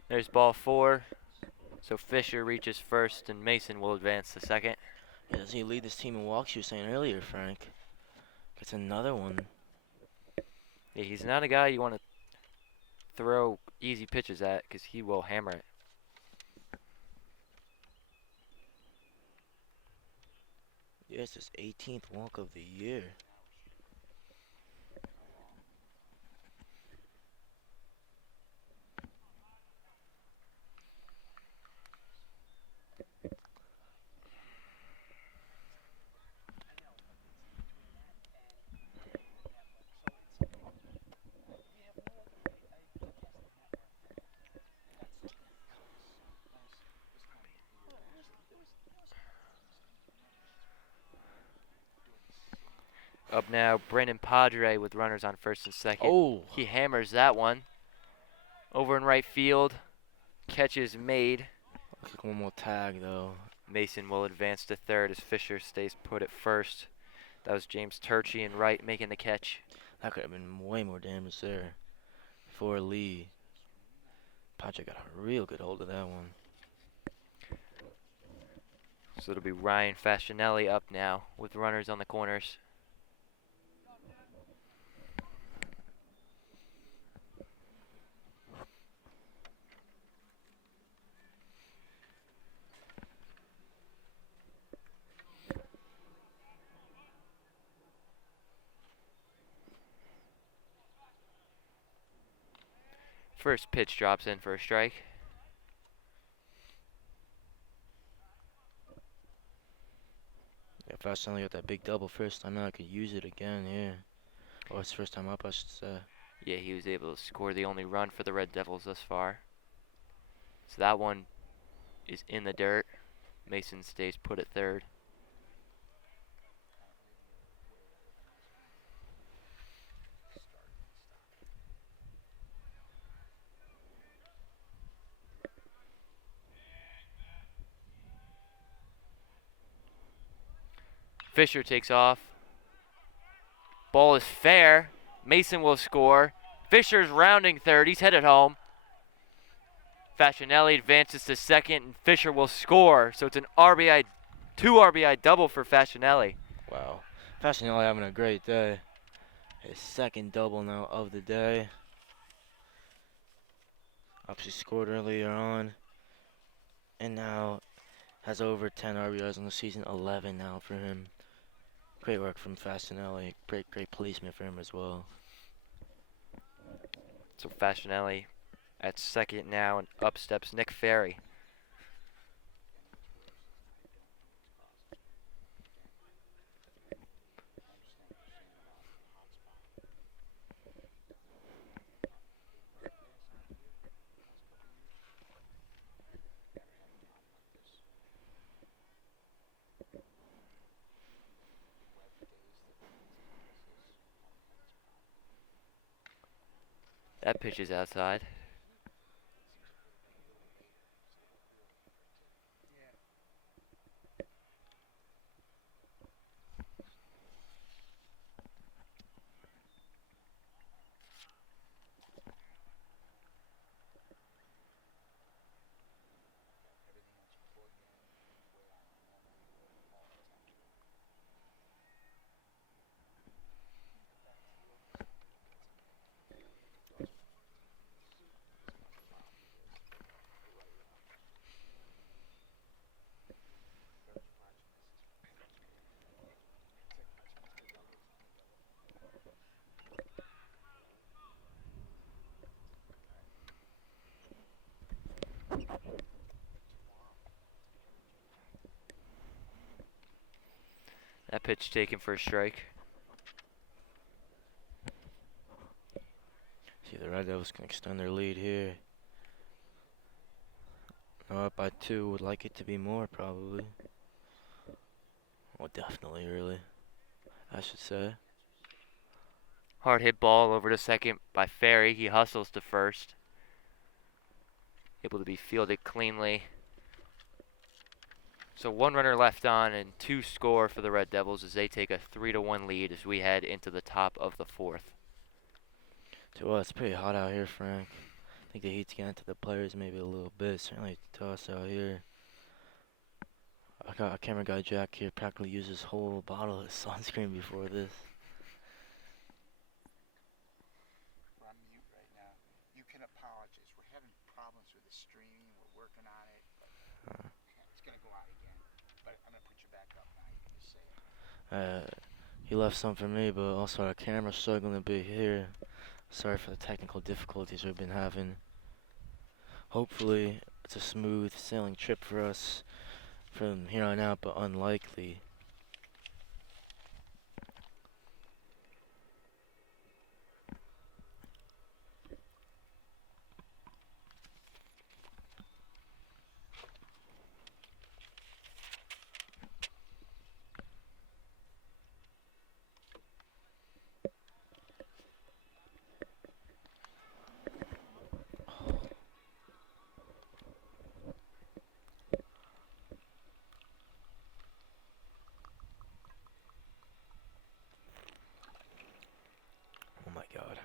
There's ball 4. So Fisher reaches first and Mason will advance to second. Yeah, does he lead this team in walks you were saying earlier, Frank? Gets another one. Yeah, he's not a guy you want to throw easy pitches at because he will hammer it. Yeah, it's his 18th walk of the year. Up now, Brandon Padre with runners on first and second. Oh, He hammers that one. Over in right field. Catch is made. looks like one more tag though. Mason will advance to third as Fisher stays put at first. That was James Turchi in right making the catch. That could have been way more damage there for Lee. Patrick got a real good hold of that one. So it'll be Ryan Fascinelli up now with runners on the corners. First pitch drops in for a strike. Yeah, Fascinelli got that big double first time out. I could use it again, yeah. Oh, it's first time up, I should say. Yeah, he was able to score the only run for the Red Devils thus far. So that one is in the dirt. Mason stays put at third. Fisher takes off. Ball is fair. Mason will score. Fisher's rounding third. He's headed home. Fascinelli advances to second, and Fisher will score. So it's an RBI, 2 RBI double for Fascinelli. Wow. Fascinelli having a great day. His second double now of the day. Obviously scored earlier on. And now has over 10 RBIs on the season, 11 now for him. Great work from Fascinelli. Great placement for him as well. So Fascinelli at second now, and up steps Nick Ferry. That pitch is outside. That pitch taken for a strike. See, the Red Devils can extend their lead here. Now up by 2. Would like it to be more, probably. Well, definitely, really. I should say. Hard hit ball over to second by Ferry. He hustles to first. Able to be fielded cleanly. So 1 runner left on and 2 score for the Red Devils as they take a 3-1 lead as we head into the top of the 4th. Well, it's pretty hot out here, Frank. I think the heat's getting to the players maybe a little bit. Certainly to us out here. I got a camera guy Jack here practically used his whole bottle of sunscreen before this. We're on mute right now. You can apologize. We're having problems with the streaming. We're working on it. But it's going to go out again. But I'm going to put you back up now. You can just say it. He left some for me, but also our camera's struggling a bit here. Sorry for the technical difficulties we've been having. Hopefully, it's a smooth sailing trip for us from here on out, but unlikely. Oh my God.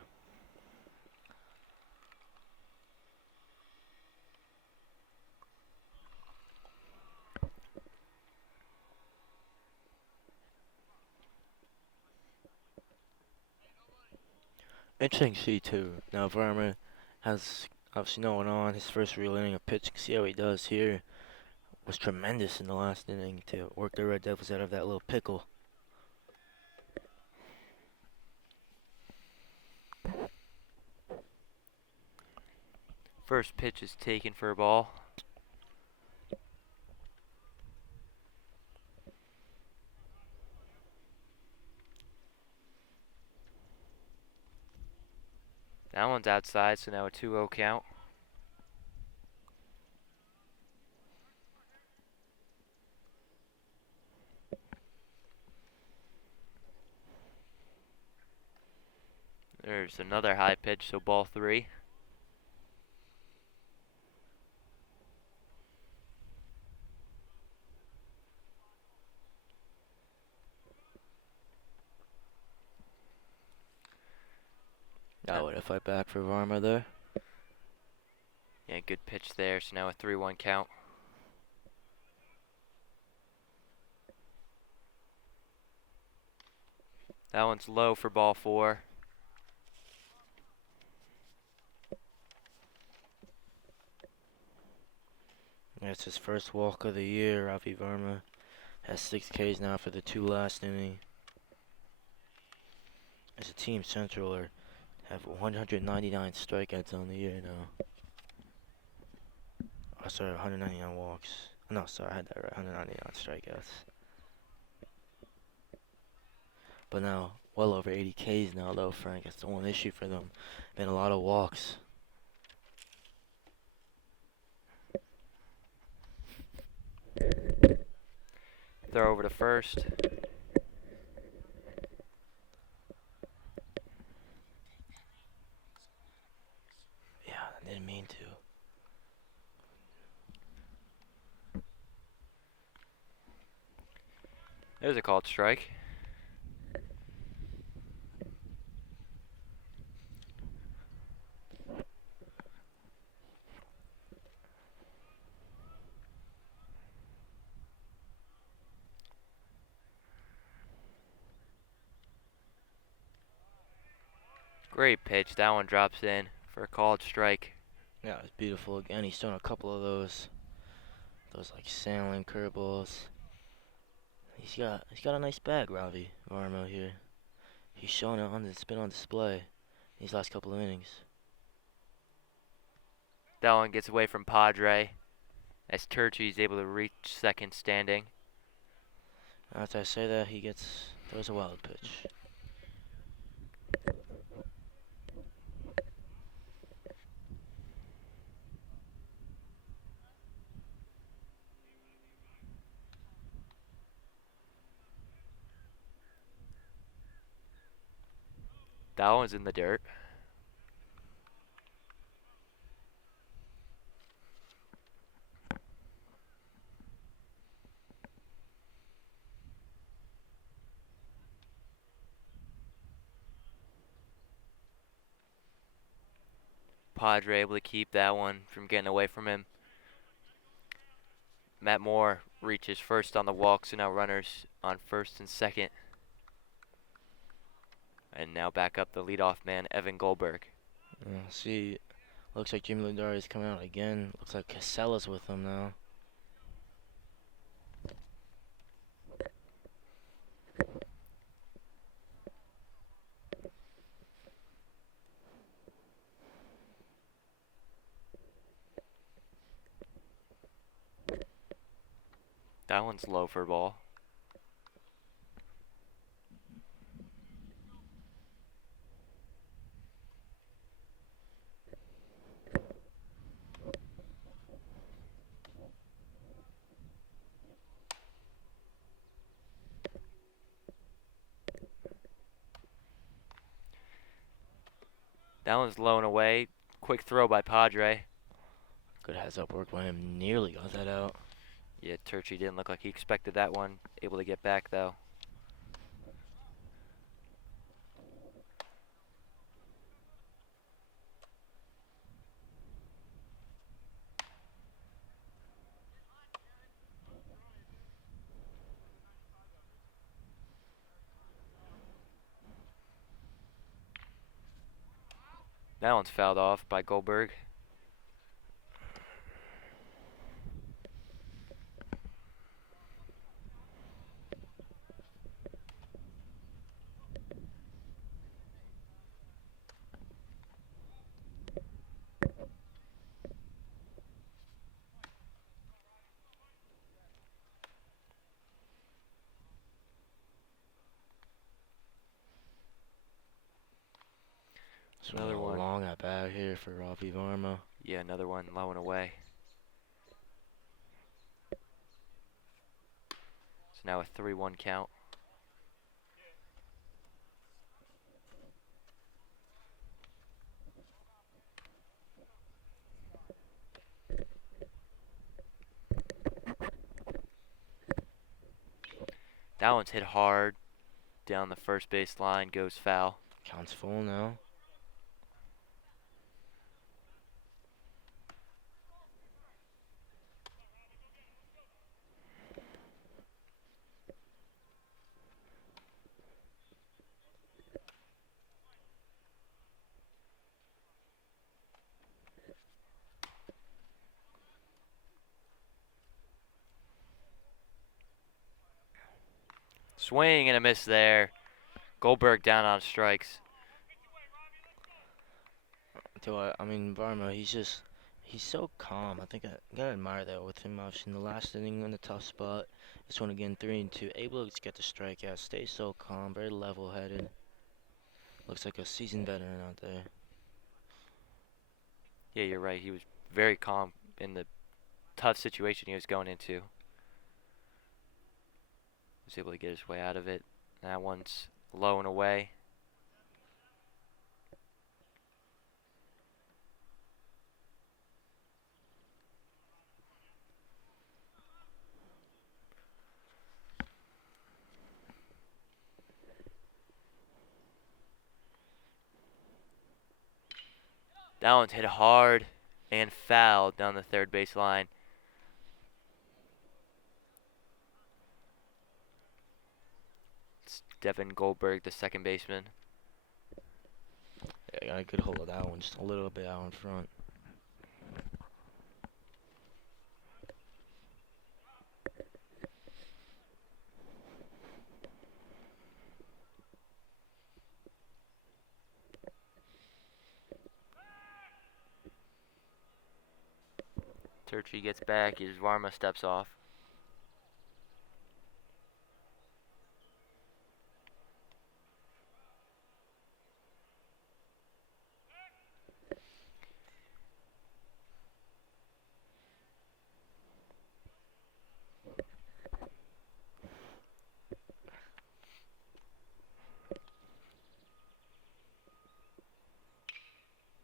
Interesting to see too. Now Varma has obviously no one on his first real inning of pitching. See how he does here. Was tremendous in the last inning to work the Red Devils out of that little pickle. First pitch is taken for a ball. That one's outside, so now a 2-0 count. There's another high pitch, so ball 3. Got what a fight back for Varma there. Yeah, good pitch there. So now a 3-1 count. That one's low for ball 4. That's his first walk of the year. Ravi Varma has 6 Ks now for the 2 last inning. As a team, Central have 199 strikeouts on the year now. Oh, sorry, 199 walks. No, sorry, I had that right. 199 strikeouts. But now, well over 80 Ks now, though, Frank. That's the one issue for them. Been a lot of walks. Throw over to first. Yeah, I didn't mean to. There's a called strike. Great pitch. That one drops in for a called strike. Yeah, it's beautiful. Again, he's thrown a couple of those like sailing curveballs. He's got a nice bag, Ravi Varma here. He's showing it it's been on display these last couple of innings. That one gets away from Padre as Turchi is able to reach second standing. After I say that, throws a wild pitch. That one's in the dirt. Padre able to keep that one from getting away from him. Matt Moore reaches first on the walk, so now runners on first and second. And now back up the leadoff man, Evan Goldberg. See, looks like Jimmy Ludari is coming out again. Looks like Casella's with him now. That one's low for ball. That one's low and away. Quick throw by Padre. Good heads up work by him. Nearly got that out. Yeah, Turchi didn't look like he expected that one. Able to get back though. That one's fouled off by Goldberg. So Another one. long at bat here for Ravi Varma. Yeah, another one low and away. So now a 3-1 count. That one's hit hard down the first base line, goes foul. Counts full now. Swing and a miss there. Goldberg down on strikes. I mean, Varma, he's so calm. I think I gotta admire that with him. Obviously, in the last inning in a tough spot. This one again, 3-2, able to get the strikeout, stay so calm, very level-headed. Looks like a seasoned veteran out there. Yeah, you're right. He was very calm in the tough situation he was going into. Was able to get his way out of it. That one's low and away. That one's hit hard and foul down the third base line. It's Devin Goldberg, the second baseman. Yeah, got a good hold of that one, just a little bit out in front. Turchi gets back as Varma steps off.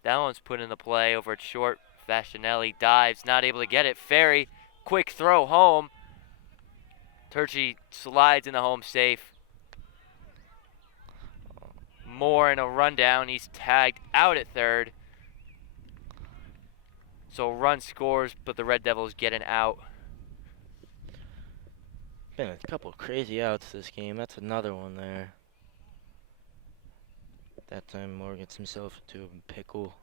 That one's put into play over at short. Fascinelli dives, not able to get it. Ferry, quick throw home. Turchi slides in the home safe. Moore in a rundown. He's tagged out at third. So run scores, but the Red Devils get an out. Been a couple of crazy outs this game. That's another one there. That time Moore gets himself into a pickle.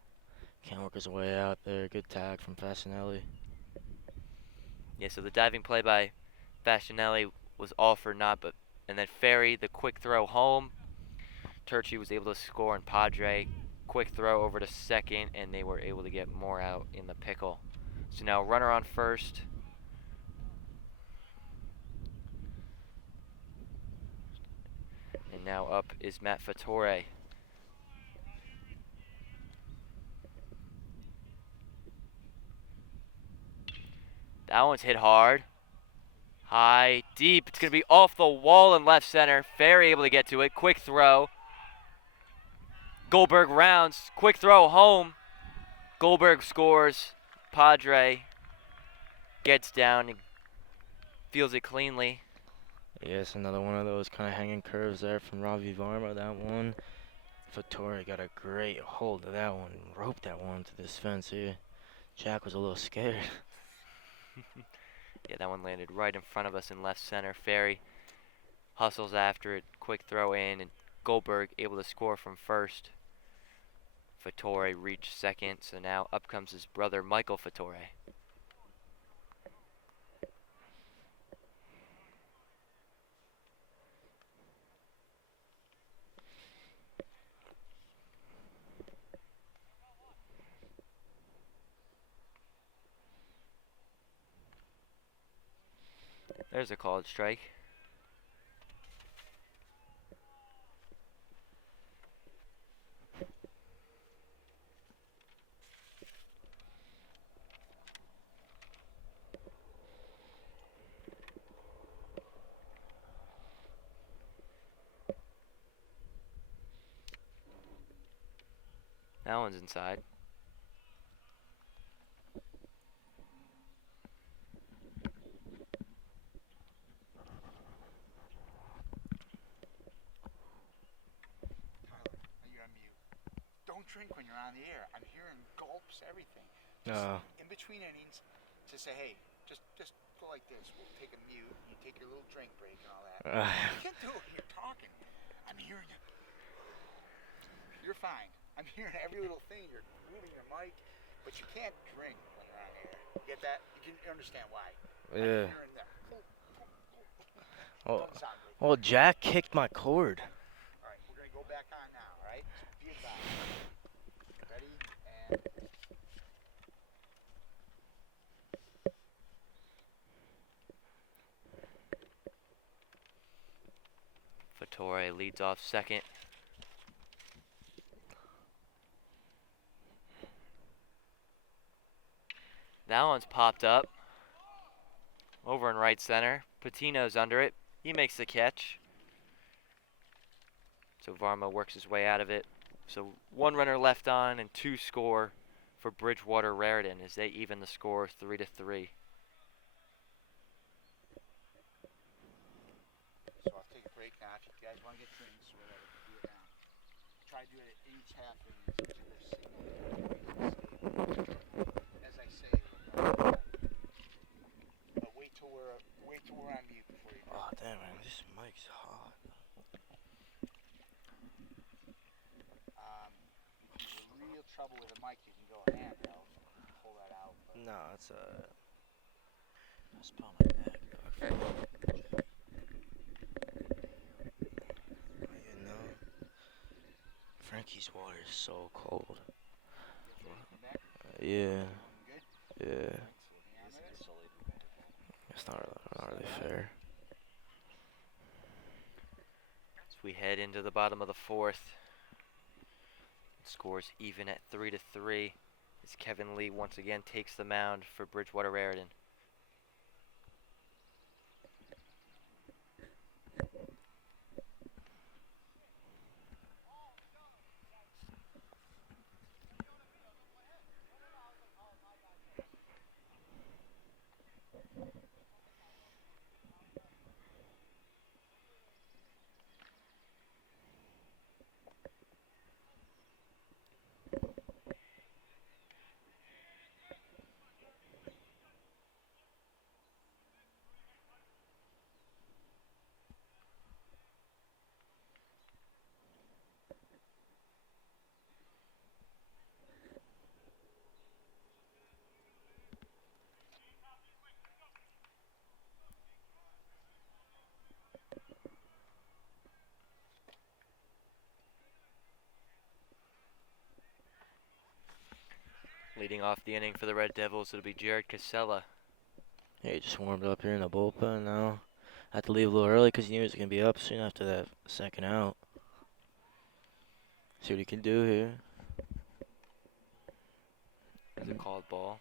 Can't work his way out there. Good tag from Fascinelli. Yeah, so the diving play by Fascinelli was all for naught, and then Ferry, the quick throw home. Turchi was able to score, and Padre, quick throw over to second, and they were able to get more out in the pickle. So now runner on first. And now up is Matt Fattore. That one's hit hard. High, deep. It's going to be off the wall in left center. Ferry able to get to it. Quick throw. Goldberg rounds. Quick throw home. Goldberg scores. Padre gets down and feels it cleanly. Yes, another one of those kind of hanging curves there from Ravi Varma. That one. Fattore got a great hold of that one. Roped that one to this fence here. Jack was a little scared. Yeah, that one landed right in front of us in left center. Ferry hustles after it. Quick throw in, and Goldberg able to score from first. Fattore reached second, so now up comes his brother Michael Fattore. There's a called strike. That one's inside. You're on mute. Don't drink when you're on the air. I'm hearing gulps, everything. Just in between innings, to say, hey, just go like this. We'll take a mute. You take your little drink break and all that. You can't do it when you're talking. I'm hearing you. You're fine. I'm hearing every little thing. You're moving your mic, but you can't drink when you're on air. You get that? You can understand why. Yeah. I'm hearing that. Oh, Doesn't sound good Oh, Jack kicked my cord. All right, we're going to go back on now, all right? So be advised. Ready? And Fattore leads off second. That one's popped up. Over in right center. Patino's under it. He makes the catch. So Varma works his way out of it. So 1 runner left on and 2 score for Bridgewater Raritan as they even the score 3-3. so I'll take a break now. If you guys want to get drinks or whatever, do it now. Try to do it at each half innings. Get their signal. As I say, but wait till we're on mute before you. Oh, damn, man. This mic's hot. If you're in real trouble with a mic, you can go handheld. Pull that out. But No, it's spell my neck, dog. You know, Frankie's water is so cold. Yeah. Yeah. It's not really fair. As we head into the bottom of the 4th. Scores even at 3-3 as Kevin Lee once again takes the mound for Bridgewater Raritan. Leading off the inning for the Red Devils, it'll be Jared Casella. Yeah, he just warmed up here in the bullpen now. Had to leave a little early because he knew he was going to be up soon after that second out. See what he can do here. There's a called ball.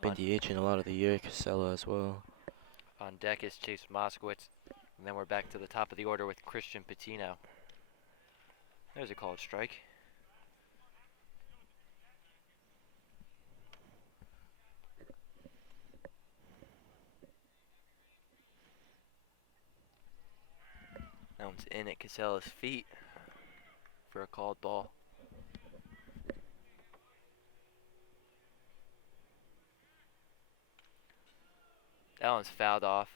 Been DHing a lot of the year, Casella as well. On deck is Chase Moskowitz. And then we're back to the top of the order with Christian Patino. There's a called strike. That one's in at Casella's feet for a called ball. That one's fouled off.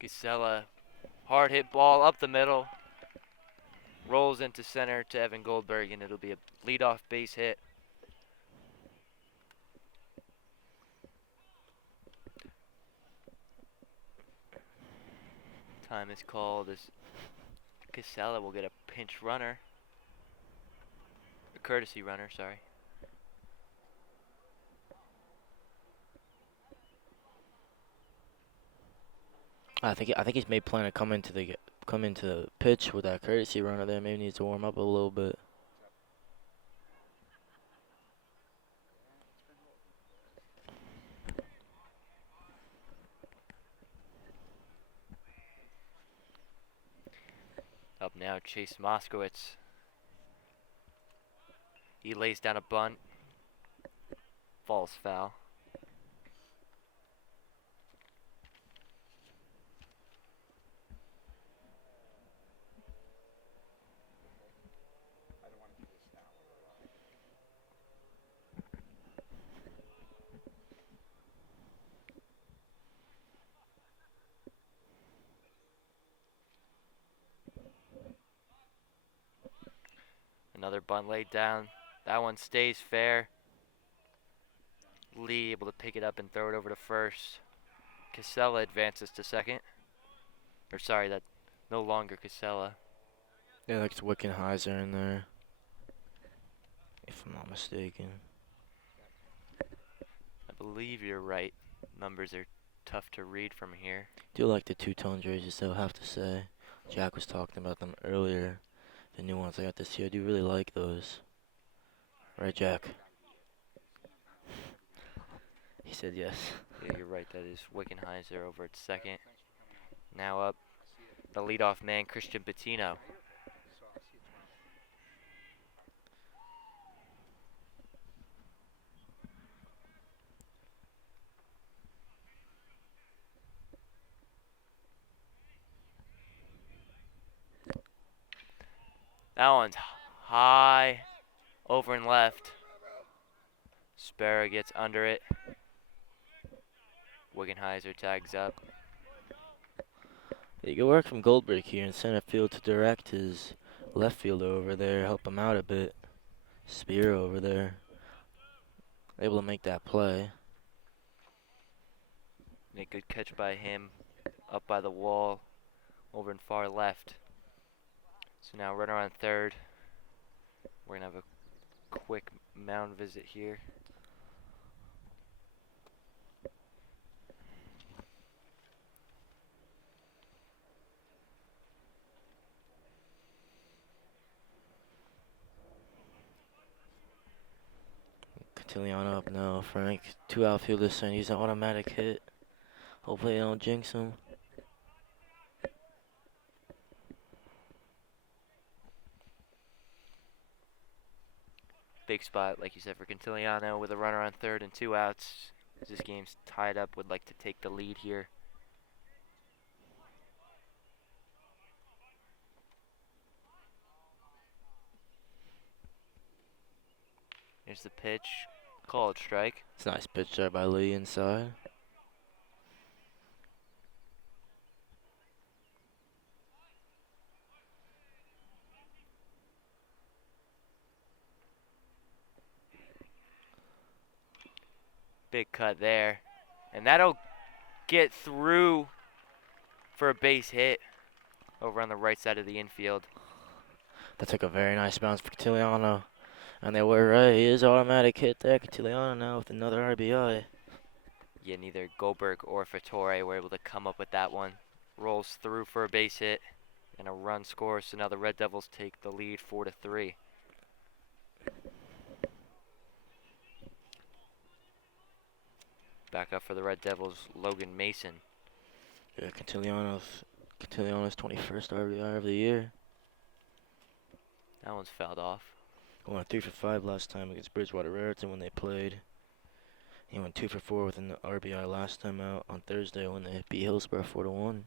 Casella, hard hit ball up the middle. Rolls into center to Evan Goldberg, and it'll be a leadoff base hit. Time is called as Casella will get a pinch runner. A courtesy runner, sorry. I think he's maybe planning to come into the pitch with that courtesy runner there. Maybe needs to warm up a little bit. Up now, Chase Moskowitz. He lays down a bunt. Falls foul. I don't want to do this now. Another bunt laid down. That one stays fair. Lee able to pick it up and throw it over to first. Casella advances to second. Or sorry, that no longer Casella. Yeah, that's Wickenheiser in there, if I'm not mistaken. I believe you're right. Numbers are tough to read from here. Do like the two-tone jerseys, though, I have to say. Jack was talking about them earlier. The new ones I got this year. I do really like those. Right, Jack? He said yes. Yeah, you're right. That is Wickenheiser over at second. Now up, the leadoff man, Christian Patino. That one's high, over and left. Sparrow gets under it. Wickenheiser tags up. Yeah, good work from Goldberg here in center field to direct his left fielder over there, help him out a bit. Spear over there, able to make that play. Make good catch by him, up by the wall, over in far left. So now runner on third. We're gonna have a quick mound visit here. Cantillano up now. Frank, two outfielders saying he's an automatic hit. Hopefully they don't jinx him. Big spot, like you said, for Cantillano with a runner on third and 2 outs. This game's tied up, would like to take the lead here. Here's the pitch. Called strike. It's a nice pitch there by Lee inside. Big cut there. And that'll get through for a base hit over on the right side of the infield. That took a very nice bounce for Cantillano. And they were right. He is automatic hit there. Cantillano now with another RBI. Yeah, neither Goldberg or Fattore were able to come up with that one. Rolls through for a base hit and a run scores. So now the Red Devils take the lead 4-3. Back up for the Red Devils, Logan Mason. Yeah, Cantillano's 21st RBI of the year. That one's fouled off. He went 3 for 5 last time against Bridgewater Raritan when they played. He went 2 for 4 with an RBI last time out on Thursday when they beat Hillsborough 4-1.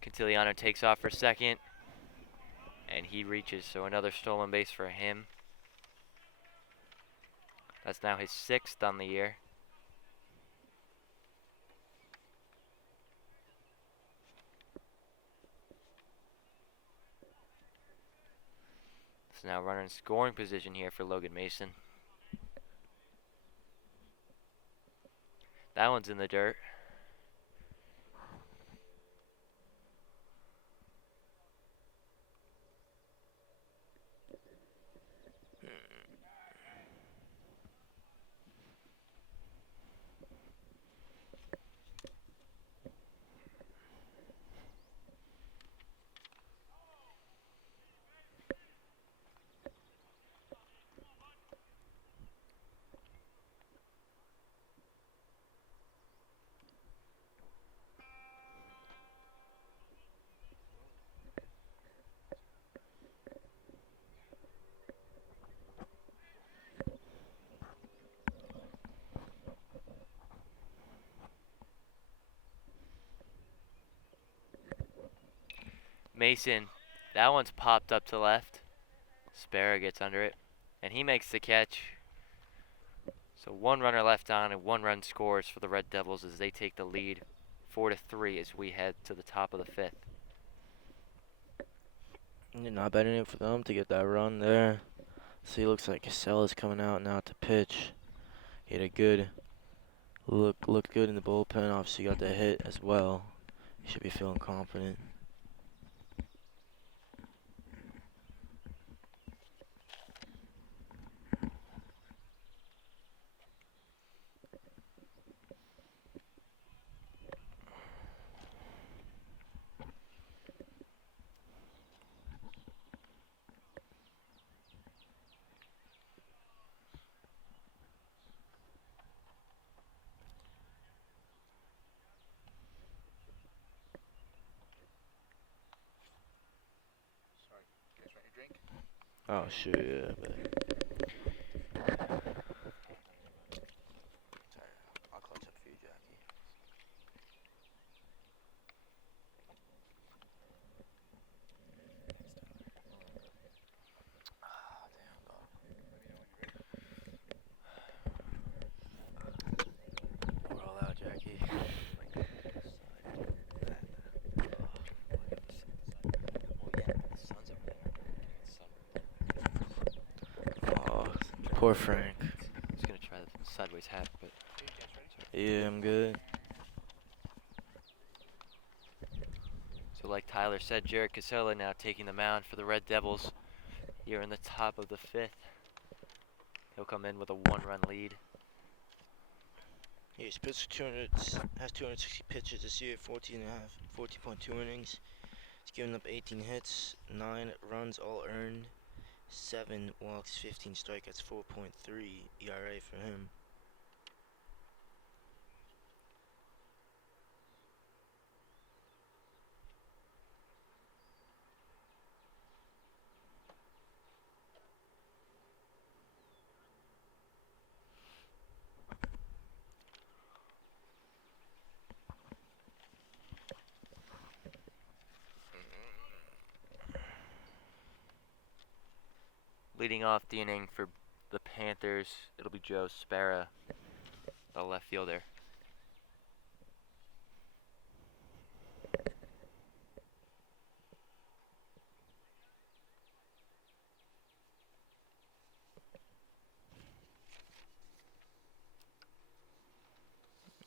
Cantillano takes off for second, and he reaches, so another stolen base for him. That's now his 6th on the year. So now runner in scoring position here for Logan Mason. That one's in the dirt. Mason, that one's popped up to left. Sparrow gets under it. And he makes the catch. So 1 runner left on and 1 run scores for the Red Devils as they take the lead 4-3 as we head to the top of the 5th. You're not betting it for them to get that run there. See, looks like Casella's coming out now to pitch. He had a good looked good in the bullpen. Obviously got the hit as well. He should be feeling confident. Sorry, you guys want your drink? Oh shoot, yeah. I'll clutch up for you, Jackie. We're all out, Jackie. Oh, poor Frank. I was going to try the sideways hat, but Yeah, I'm good. so like Tyler said, Jared Casella now taking the mound for the Red Devils here in the top of the 5th. He'll come in with a 1-run lead. He's pitched 260 pitches this year, 14.2 innings. He's given up 18 hits, 9 runs all earned, 7 walks, 15 strikeouts, 4.3 ERA for him. Leading off the inning for the Panthers, it'll be Joe Spera, the left fielder.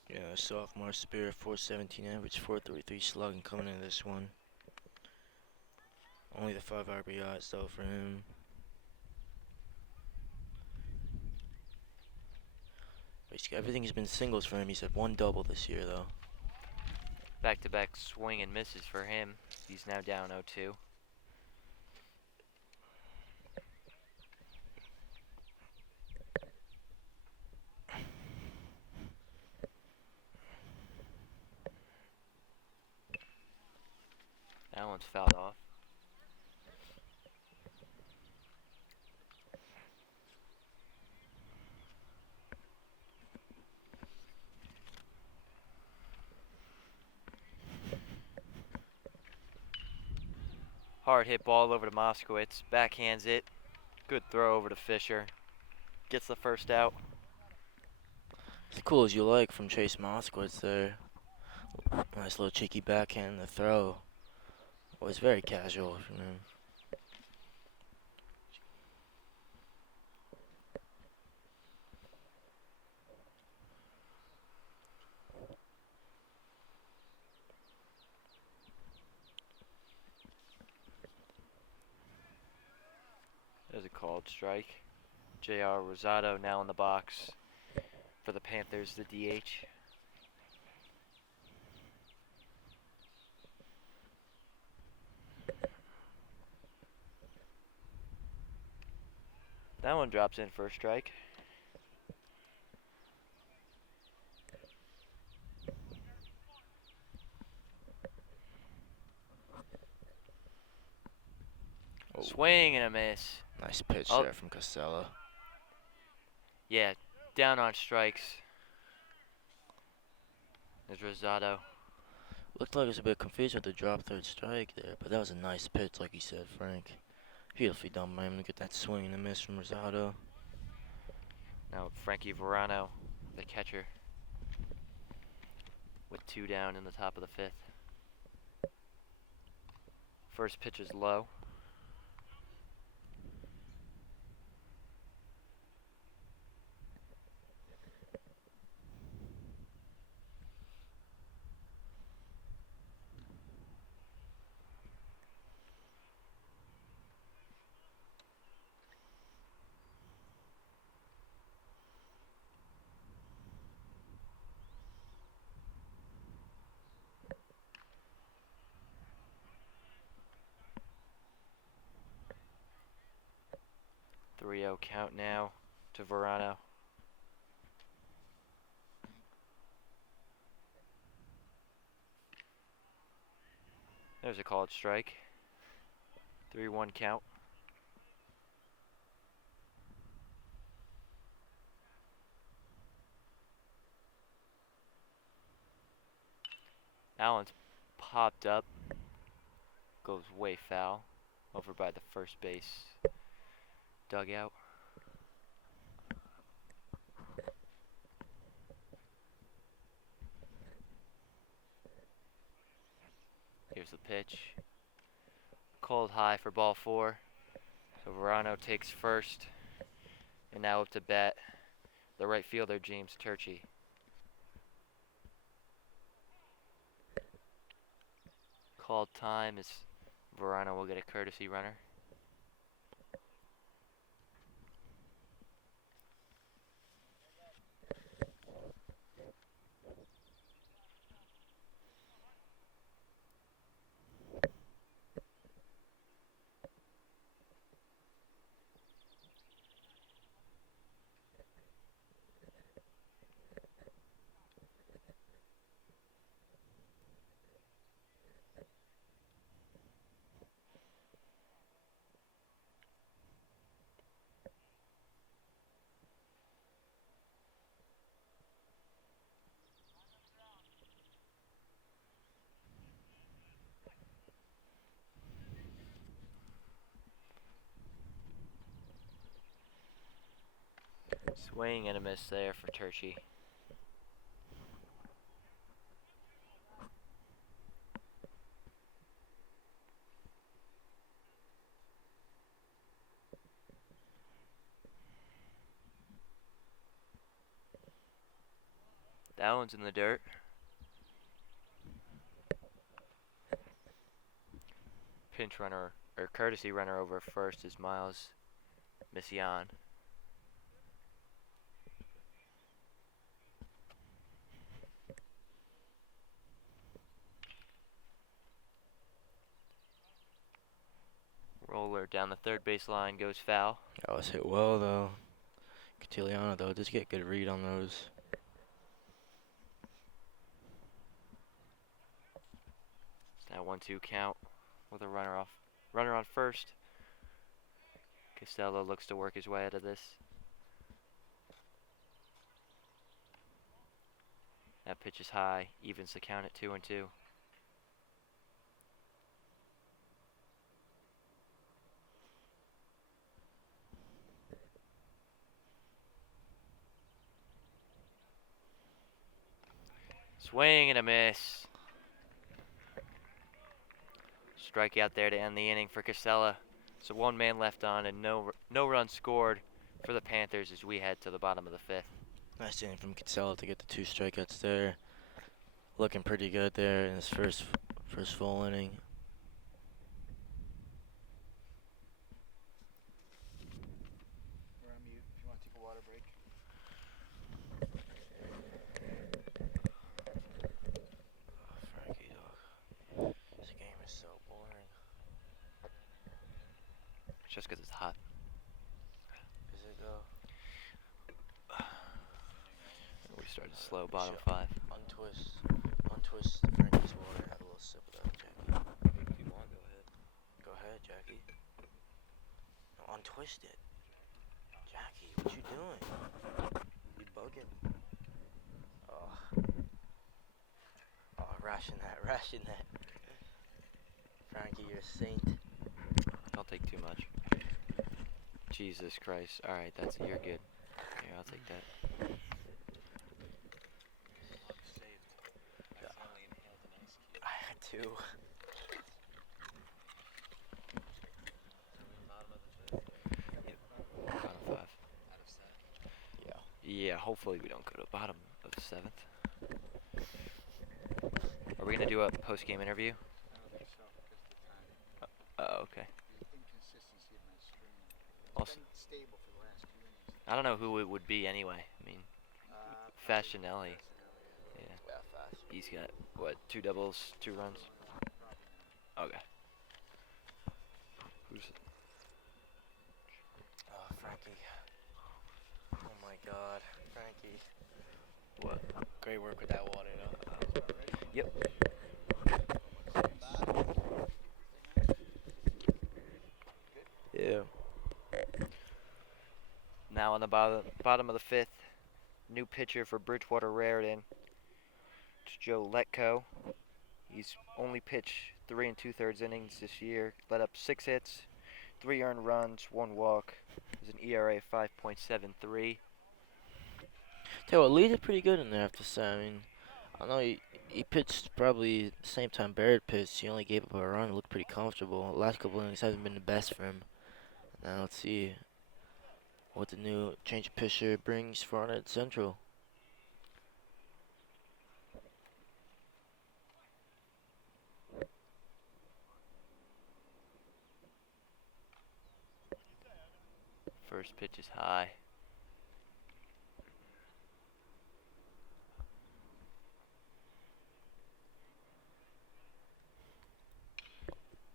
Yeah, sophomore Spera, 417 average, 433 slugging coming into this one. Only the 5 RBIs though for him. Basically, everything's been singles for him. He's had 1 double this year though. Back-to-back swing and misses for him. He's now down 0-2. That one's fouled off. Hard hit ball over to Moskowitz. Backhands it. Good throw over to Fisher. Gets the first out. As cool as you like from Chase Moskowitz there. Nice little cheeky backhand in the throw. Was very casual from him. There's a called strike. J.R. Rosado now in the box for the Panthers, the DH. That one drops in for a strike. Oh. Swing and a miss. Nice pitch Oh. there from Casella. Yeah, down on strikes. There's Rosado. Looked like he was a bit confused with the drop third strike there, but that was a nice pitch, like you said, Frank. Beautifully done by him to get that swing and a miss from Rosado. Now Frankie Verano, the catcher, with 2 down in the top of the 5th. First pitch is low. Three-0 count now to Verano. There's a called strike. 3-1 count. Allen's popped up. Goes way foul. Over by the first base dugout. Here's the pitch. Called high for ball 4. So Verano takes first. And now up to bat the right fielder, James Turchi. Called time is Verano will get a courtesy runner. Swing and a miss there for Turchi. That one's in the dirt. Pinch runner, or courtesy runner over first is Miles Mission. Roller down the third base line goes foul. That was hit well, though. Catiliano, though, does get good read on those. It's now 1-2 count with a runner on first. Costello looks to work his way out of this. That pitch is high, evens the count at 2-2. Swing and a miss. Strikeout there to end the inning for Casella. So 1 man left on and no runs scored for the Panthers as we head to the bottom of the 5th. Nice inning from Kinsella to get the 2 strikeouts there. Looking pretty good there in his first full inning. We're on mute if you want to take a water break. Frankie, dog. This game is so boring. It's just because it's hot. Is it though? We started slow, bottom 5. Untwist Frankie's water. Have a little sip of that, Jackie. If you want, go ahead. Go ahead, Jackie. No, untwist it. Jackie, what you doing? You bugging? Oh, ration that. Frankie, you're a saint. Don't take too much. Jesus Christ. All right, you're good. Here, I'll take that. I had to. Bottom five. Yeah. Yeah, hopefully we don't go to the bottom of the 7th. Are we gonna do a post-game interview? I don't think so because of the time. Oh, okay. The inconsistency of my stream. It's Also, been stable for the last 2 innings. I don't know who it would be anyway. I mean, Fascinelli. Yeah. Yeah. Yeah, fast. He's got, what, 2 doubles, 2 runs? Probably not. Okay. Who's Oh, Frankie. Oh my God, Frankie. what? Great work with that water, though. Yep. Yeah. Now on the bottom of the 5th, new pitcher for Bridgewater Raritan. It's Joe Letko. He's only pitched 3 2/3 innings this year. Let up 6 hits, 3 earned runs, 1 walk. Has an ERA of 5.73. Tell you what, Lee did pretty good in there, I have to say. I mean, I know he pitched probably the same time Barrett pitched. He only gave up a run. Looked pretty comfortable. The last couple innings haven't been the best for him. Now let's see what the new change of pitcher brings for Hunterdon Central. First pitch is high.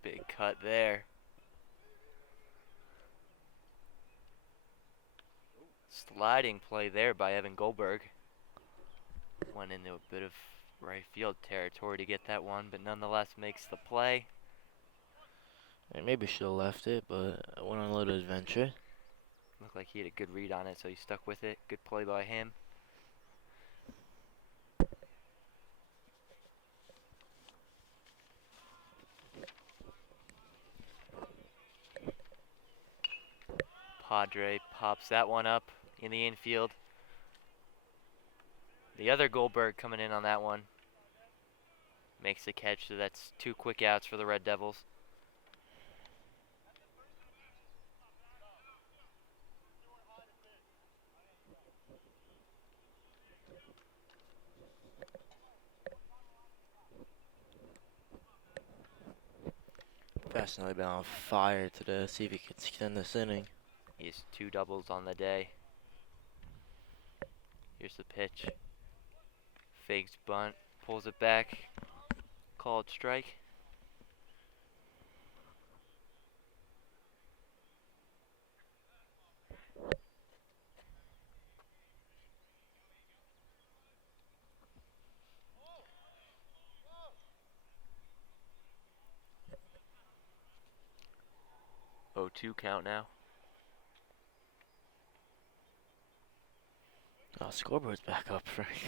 Big cut there. Sliding play there by Evan Goldberg. Went into a bit of right field territory to get that one, but nonetheless makes the play. And maybe should have left it, but I went on a little adventure. Looked like he had a good read on it, so he stuck with it. Good play by him. Padre pops that one up in the infield. The other Goldberg coming in on that one. Makes the catch, so that's 2 quick outs for the Red Devils. Fascinelli been on fire today. See if he can extend this inning. He has 2 doubles on the day. Here's the pitch. Fakes bunt, pulls it back. Called strike. Oh, 2 count now. Oh, scoreboard's back up, Frank.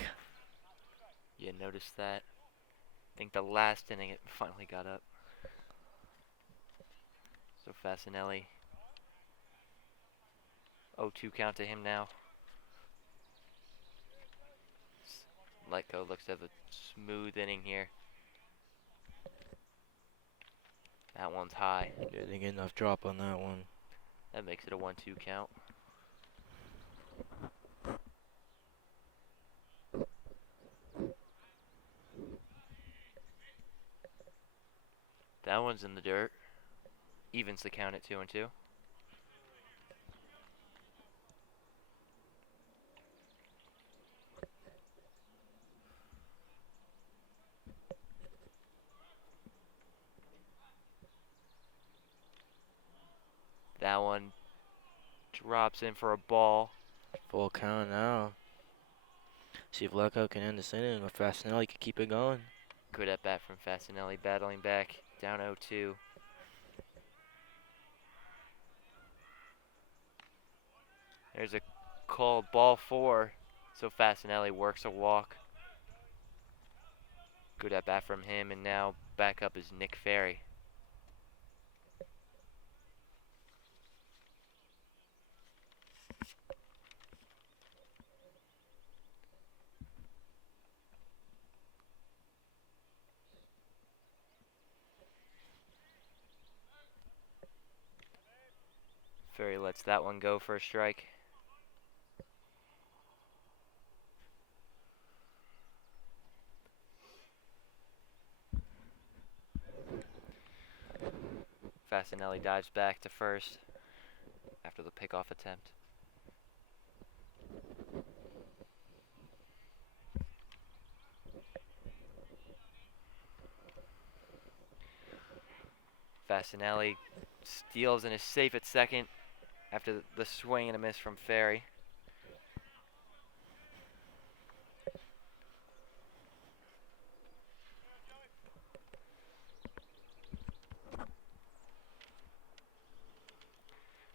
You noticed that? I think the last inning it finally got up. So Fascinelli. 0-2 count to him now. Letko looks to have a smooth inning here. That one's high. Yeah, didn't get enough drop on that one. That makes it a 1-2 count. That one's in the dirt. Evens the count at 2-2. That one drops in for a ball. Full count now. See if Letko can end this inning or Fascinelli can keep it going. Good at bat from Fascinelli, battling back, down 0-2. There's a called ball 4, so Fascinelli works a walk. Good at bat from him, and now back up is Nick Ferry. Ferry lets that one go for a strike. Fasinelli dives back to first after the pickoff attempt. Fasinelli steals and is safe at second after the swing and a miss from Ferry.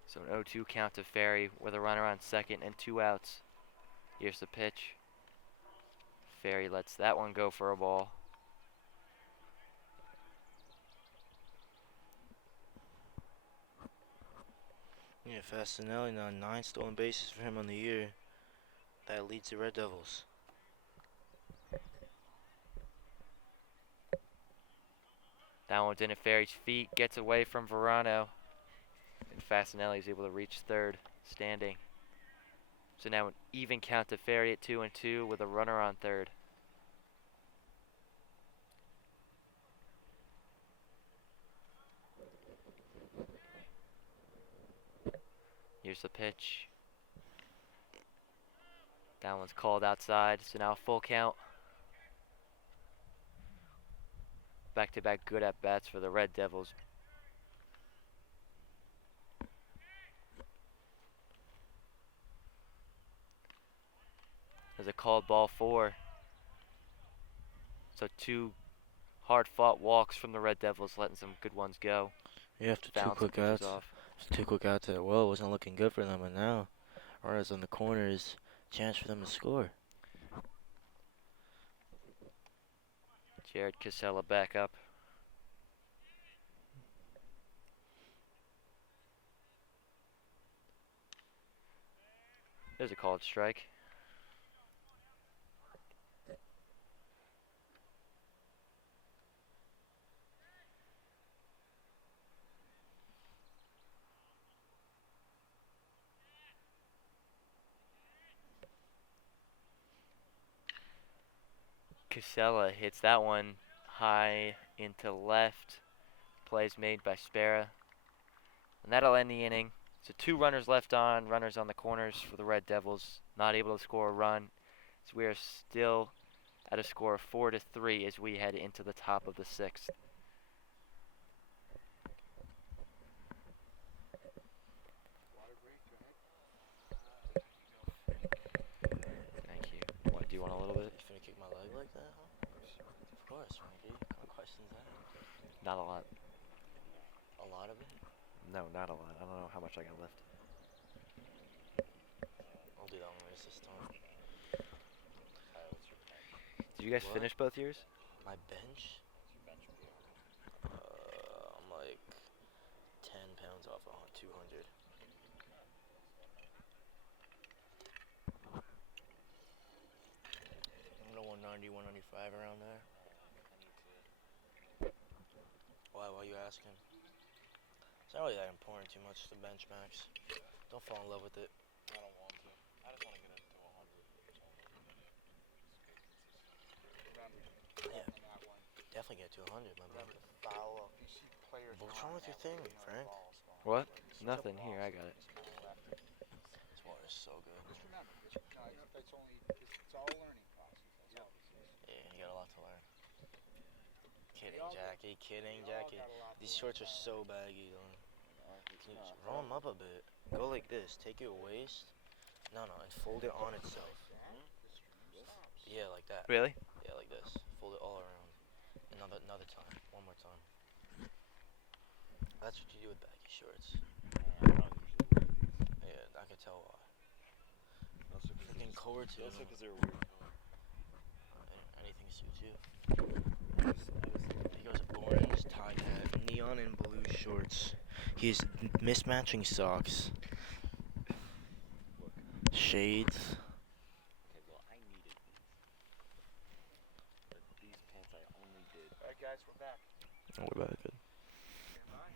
So an 0-2 count to Ferry with a runner on second and 2 outs. Here's the pitch. Ferry lets that one go for a ball. Yeah, Fasinelli now 9 stolen bases for him on the year. That leads the Red Devils. That one's in at Ferry's feet, gets away from Verano. And Fasinelli is able to reach third, standing. So now an even count to Ferry at 2-2 with a runner on third. Here's the pitch. That one's called outside, so now a full count. Back-to-back good at-bats for the Red Devils. There's a called ball 4. So 2 hard-fought walks from the Red Devils, letting some good ones go. Yeah, after 2 Balance some quick pitches outs. off. 2 quick outs that well wasn't looking good for them, and now runners on the corners, chance for them to score. Jared Casella back up. There's a called strike. Casella hits that one high into left. Plays made by Spera. And that'll end the inning. So 2 runners left on, runners on the corners for the Red Devils. Not able to score a run. So we are still at a score of 4-3 as we head into the top of the 6th. Thank you. What, do you want a little bit? You finna kick my leg like that, huh? Of course, Frankie. What kind of questions that? Not a lot. A lot of it? No, not a lot. I don't know how much I got left. I'll do that one this time. Did you guys What? finish both yours? My bench? I'm like 10 pounds off on 200. I'm at 190, 195 around there. Why are you asking? It's not really that important too much, the bench max. Don't fall in love with it. I don't want to. I just want to get up to 100. Yeah. On that one. Definitely get to 100, my man. Remember the foul. If you see players. What's wrong with your thing, Frank? What? Nothing. Here, I got it. This water is so good. Just remember, it's all learning process. That's all this is. Yeah, you got a lot to learn. Kidding, all got- Jackie. Kidding, We all Jackie. got a lot to These learn. shorts are so baggy, though. Can you not. roll them up a bit? Go like this. Take your waist. No, and fold it on itself. Yeah, like that. Really? Yeah, like this. Fold it all around. Another time. One more time. That's what you do with baggy shorts. Yeah, I could tell why. Freaking core too. Also because they're weird. Anything suits you. He goes orange tie hat, neon and blue shorts. He's mismatching socks. Shades. Okay, well, I needed these. But these pants I only did. Alright, guys, we're back. Oh, we're back. Good. Stand by.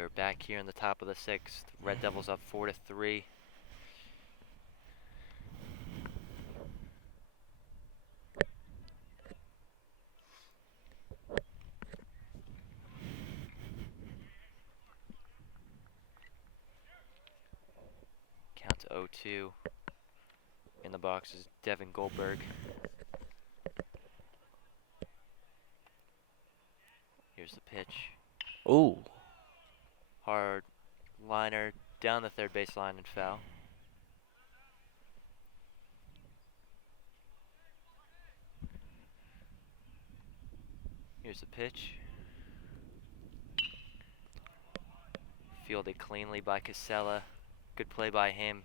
We are back here in the top of the 6th. Red Devils up 4-3. Count to 0-2. In the box is Devin Goldberg. Here's the pitch. Ooh. Hard liner down the third base line and foul. Here's the pitch. Fielded cleanly by Casella. Good play by him.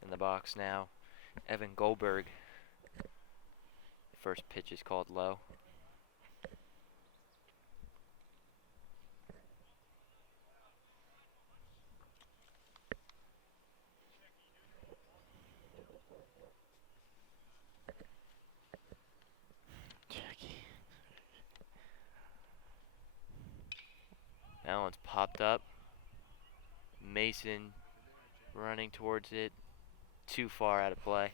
In the box now, Evan Goldberg. First pitch is called low. That one's popped up. Mason running towards it. Too far out of play.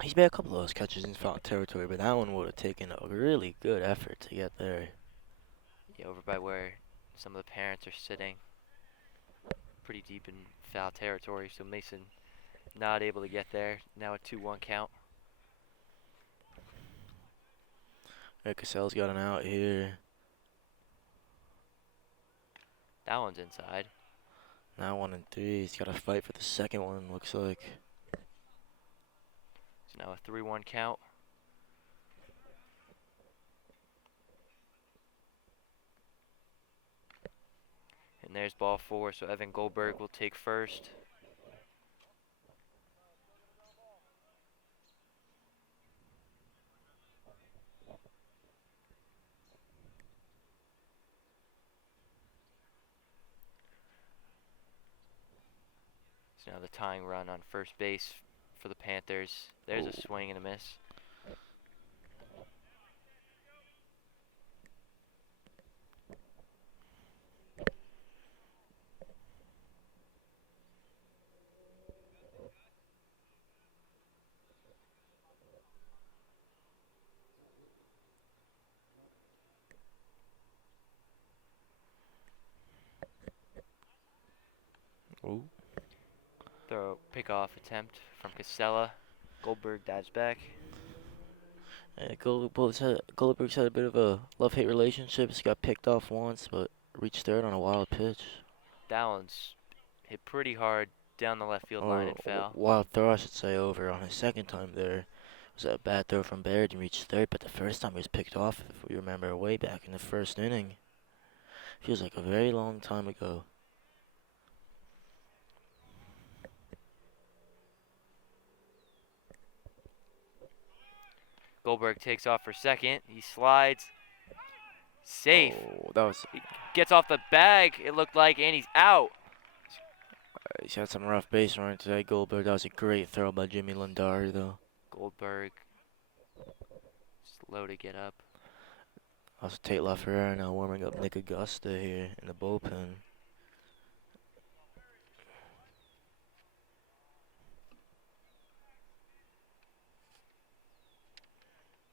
He's made a couple of those catches in foul territory, but that one would have taken a really good effort to get there. Yeah, over by where some of the parents are sitting. Pretty deep in foul territory, so Mason not able to get there. Now a 2-1 count. Cassell's got an out here. That one's inside. Now 1-3. He's got to fight for the second one, looks like. So now a 3-1 count. And there's ball 4, so Evan Goldberg will take first. So now the tying run on first base for the Panthers. There's a swing and a miss. Ooh. Throw pickoff attempt from Casella. Goldberg dives back. Yeah, Goldberg's had a bit of a love-hate relationship. He's got picked off once, but reached third on a wild pitch. That one's hit pretty hard down the left field line and foul. Wild throw, I should say, over on his second time there. It was a bad throw from Baird and reached third, but the first time he was picked off, if we remember, way back in the first inning. Feels like a very long time ago. Goldberg takes off for second. He slides. Safe. Oh, that was. Gets off the bag, it looked like, and he's out. He's had some rough base running today, Goldberg. That was a great throw by Jimmy Lindari, though. Goldberg slow to get up. Also, Tate LaFerrari now warming up Nick Augusta here in the bullpen.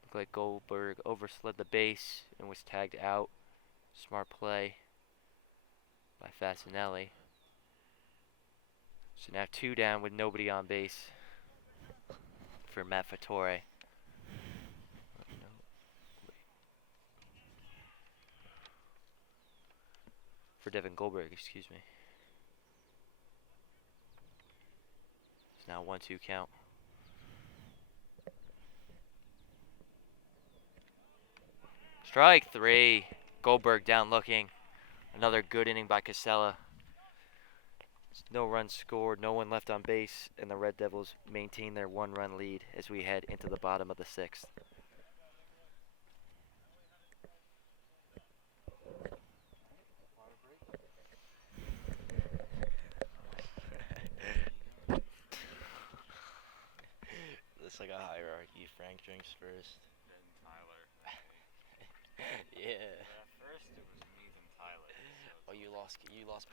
Looked like Goldberg overslid the base and was tagged out. Smart play by Fasinelli. So now 2 down with nobody on base for Matt Fattore. For Devin Goldberg, excuse me. It's now 1-2 count. Strike 3. Goldberg down looking. Another good inning by Casella. No runs scored, no one left on base, and the Red Devils maintain their 1-run lead as we head into the bottom of the 6th. It's like a hierarchy. Frank drinks first. Then Tyler. Yeah. At first it was me then Tyler. So Oh, you lost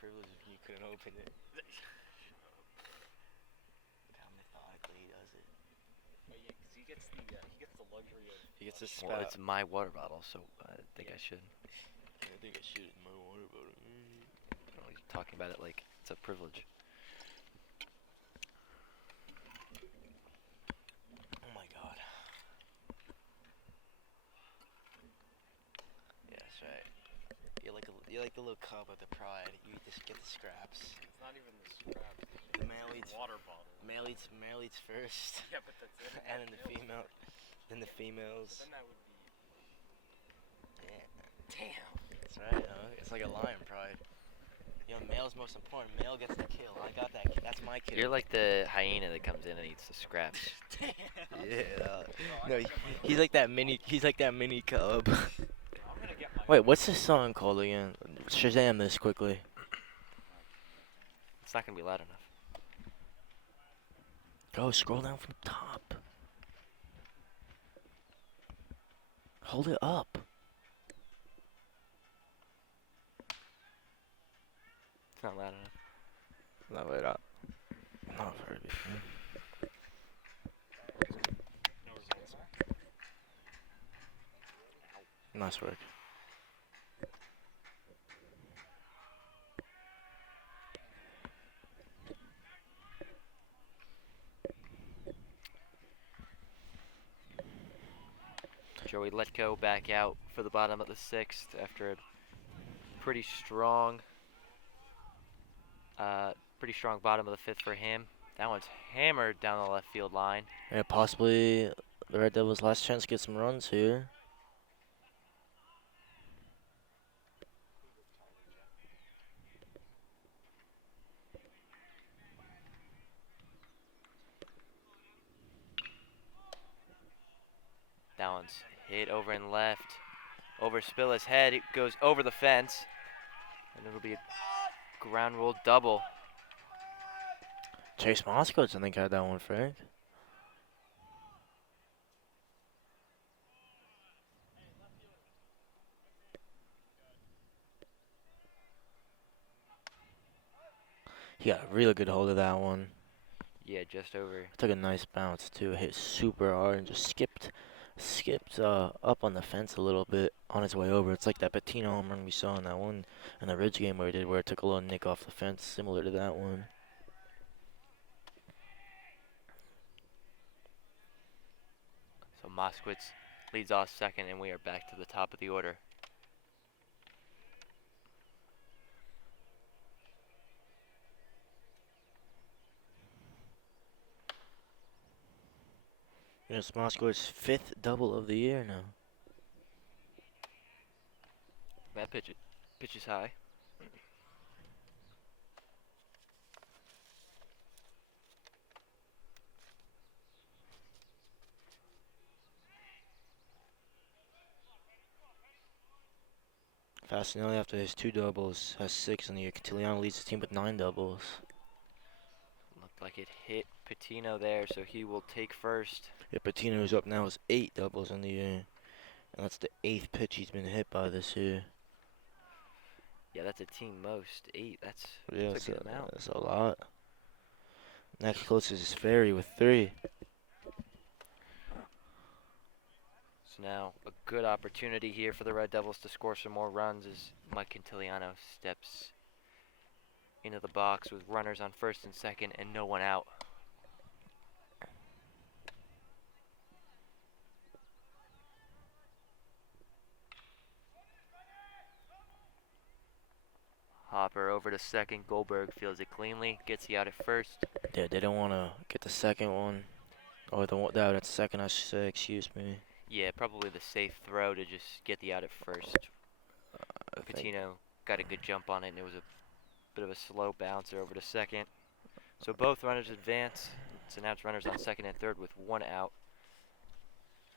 privilege if you couldn't open it. Look how methodically he does it. But yeah, 'cause he gets the luxury of. He gets this Well, spout. it's my water bottle, so I think I should. I think I should in my water bottle. He's talking about it like it's a privilege. Oh my god. Yeah, that's right. You're like the little cub of the pride. You just get the scraps. It's not even the scraps. The male It's eats water bottle. male eats first, Yeah, but that's it. and then the female, then the So females. then that would be. Yeah, Damn. that's right. It's like a lion pride. You know, male's most important. Male gets the kill. I got that. That's my kill. You're like the hyena that comes in and eats the scraps. Yeah. No, he's like that mini. He's like that mini cub. I'm gonna get my. Wait, what's this song called again? Shazam this quickly. It's not gonna be loud enough. Go scroll down from the top. Hold it up. It's not loud enough. No, wait up. Not very big. No results. Nice work. Joey Letko back out for the bottom of the 6th after a pretty strong bottom of the 5th for him. That one's hammered down the left field line. Yeah, possibly the Red Devils' last chance to get some runs here. That one's hit over and left. Over Spilla's head. It goes over the fence. And it'll be a ground rule double. Chase Moskowitz, I think, had that one, Frank. He got a really good hold of that one. Yeah, just over. Took a nice bounce too. Hit super hard and just skipped up on the fence a little bit on its way over. It's like that Patino home run we saw in that one in the Ridge game where it took a little nick off the fence, similar to that one. So Moskowitz leads off second, and we are back to the top of the order. It's Moskowitz's 5th double of the year now. That pitch is high. Fasinelli, after his 2 doubles, has 6 in the year. Cantiliano leads the team with 9 doubles. Looked like it hit Patino there, so he will take first. Yeah, Patino's up now with 8 doubles in the year. And that's the 8th pitch he's been hit by this year. Yeah, that's a team most. 8. That's Yeah, a good amount. that's a lot. Next closest is Ferry with 3. So now a good opportunity here for the Red Devils to score some more runs as Mike Cantiliano steps into the box with runners on first and second and no one out. Hopper over to second. Goldberg fields it cleanly, gets you out at first. Yeah, they don't want to get the second one. Or that's second, I should say, excuse me. Yeah, probably the safe throw to just get the out at first. I think- Patino got a good jump on it, and it was a bit of a slow bouncer over to second. So both runners advance. It's announced runners on second and third with 1 out.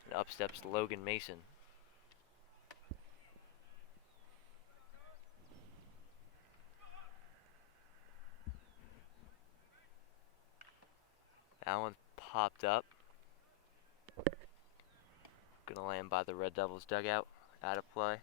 And up steps Logan Mason. That one popped up. Gonna land by the Red Devils dugout. Out of play.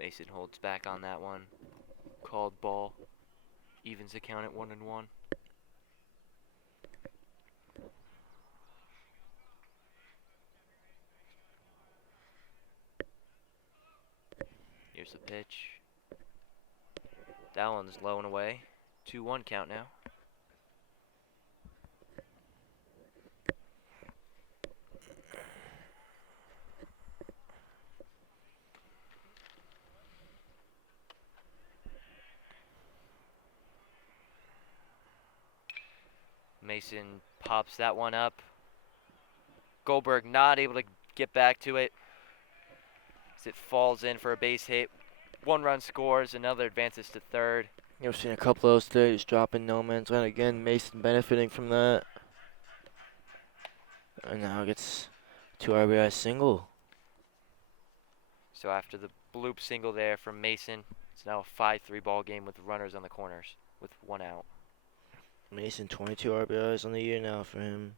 Mason holds back on that one. Called ball. Evens the count at 1-1. Here's the pitch. That one's low and away. 2-1 count now. Mason pops that one up. Goldberg not able to get back to it as it falls in for a base hit. 1 run scores, another advances to third. You've seen a couple of those today, just dropping no man's land again. Mason benefiting from that. And now gets 2 RBI single. So after the bloop single there from Mason, it's now a 5-3 ball game with runners on the corners with 1 out. Mason 22 RBIs on the year now for him.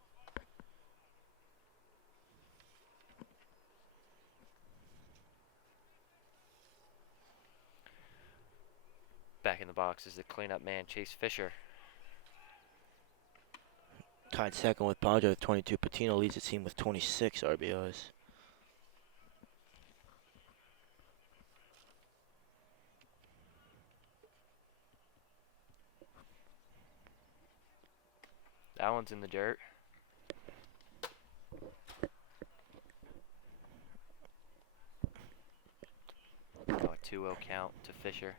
Back in the box is the cleanup man, Chase Fisher. Tied second with Padre with 22. Patino leads the team with 26 RBIs. That one's in the dirt. Now a 2-0 count to Fisher.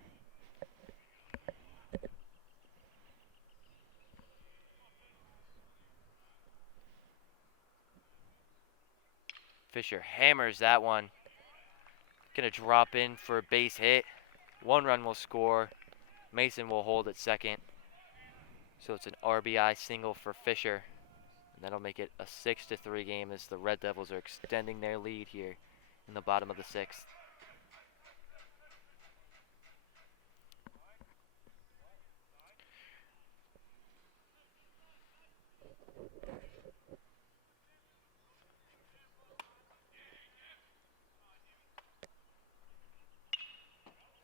Fisher hammers that one. Gonna drop in for a base hit. 1 run will score. Mason will hold at second. So it's an RBI single for Fisher. And that'll make it a 6-3 game as the Red Devils are extending their lead here in the bottom of the 6th.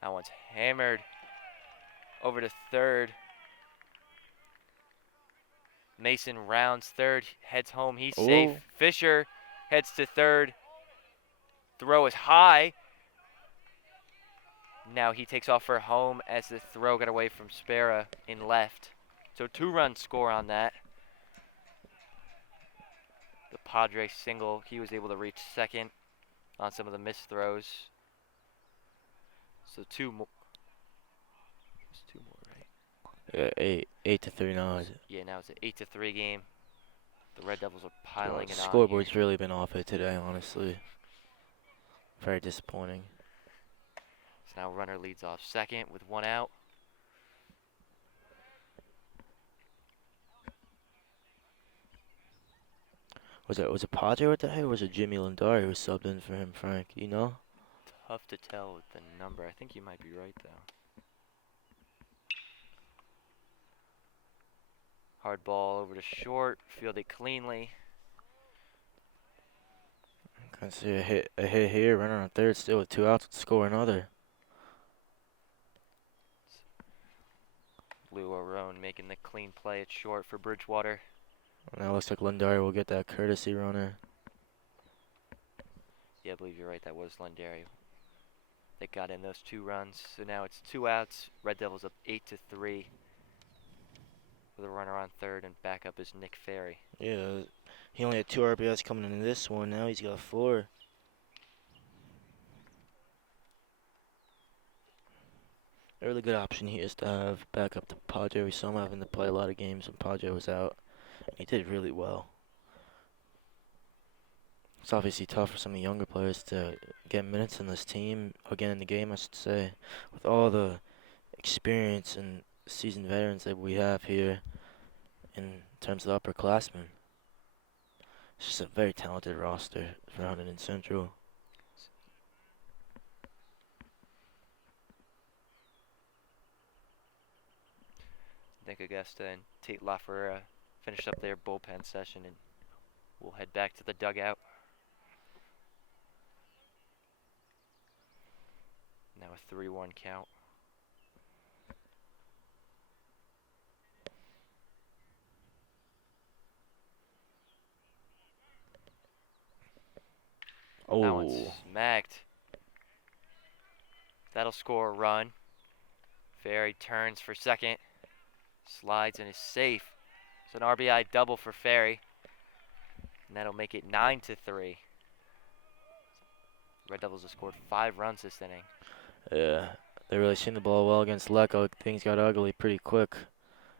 That one's hammered over to third. Mason rounds third, heads home, he's safe. Ooh. Fisher heads to third. Throw is high. Now he takes off for home as the throw got away from Spera in left. So 2-run score on that. The Padre single, he was able to reach second on some of the missed throws. So 2 more. It's 2 more, right? Yeah, 8-3 now. Is it? Yeah, now it's an 8-3 game. The Red Devils are piling it on. Scoreboard's here. really been off it today, honestly. Very disappointing. So now runner leads off second with 1 out. Was it Padre with the hit, or was it Jimmy Lindari who subbed in for him, Frank? You know? Tough to tell with the number. I think you might be right, though. Hard ball over to short. Fielded cleanly. I see a hit here. Runner on third, still with 2 outs to score another. Lou O'Roan making the clean play at short for Bridgewater. Now looks like Lindari will get that courtesy runner. Yeah, I believe you're right. That was Lundari that got in those 2 runs. So now it's 2 outs. Red Devils up 8-3 with a runner on third, and back up is Nick Ferry. Yeah, he only had 2 RBIs coming into this one. Now he's got 4. A really good option here is to have back up to Padre. We saw him having to play a lot of games when Padre was out. He did really well. It's obviously tough for some of the younger players to get minutes in this team, or get in the game, I should say, with all the experience and seasoned veterans that we have here in terms of upperclassmen. It's just a very talented roster for Hunterdon Central. Nick Augusta and Tate LaFerrera finished up their bullpen session, and we'll head back to the dugout. Now a 3-1 count. That one's smacked. That'll score a run. Ferry turns for second. Slides and is safe. It's an RBI double for Ferry. And that'll make it 9-3. Red Devils have scored 5 runs this inning. Yeah, they really seen the ball well against Lecco. Things got ugly pretty quick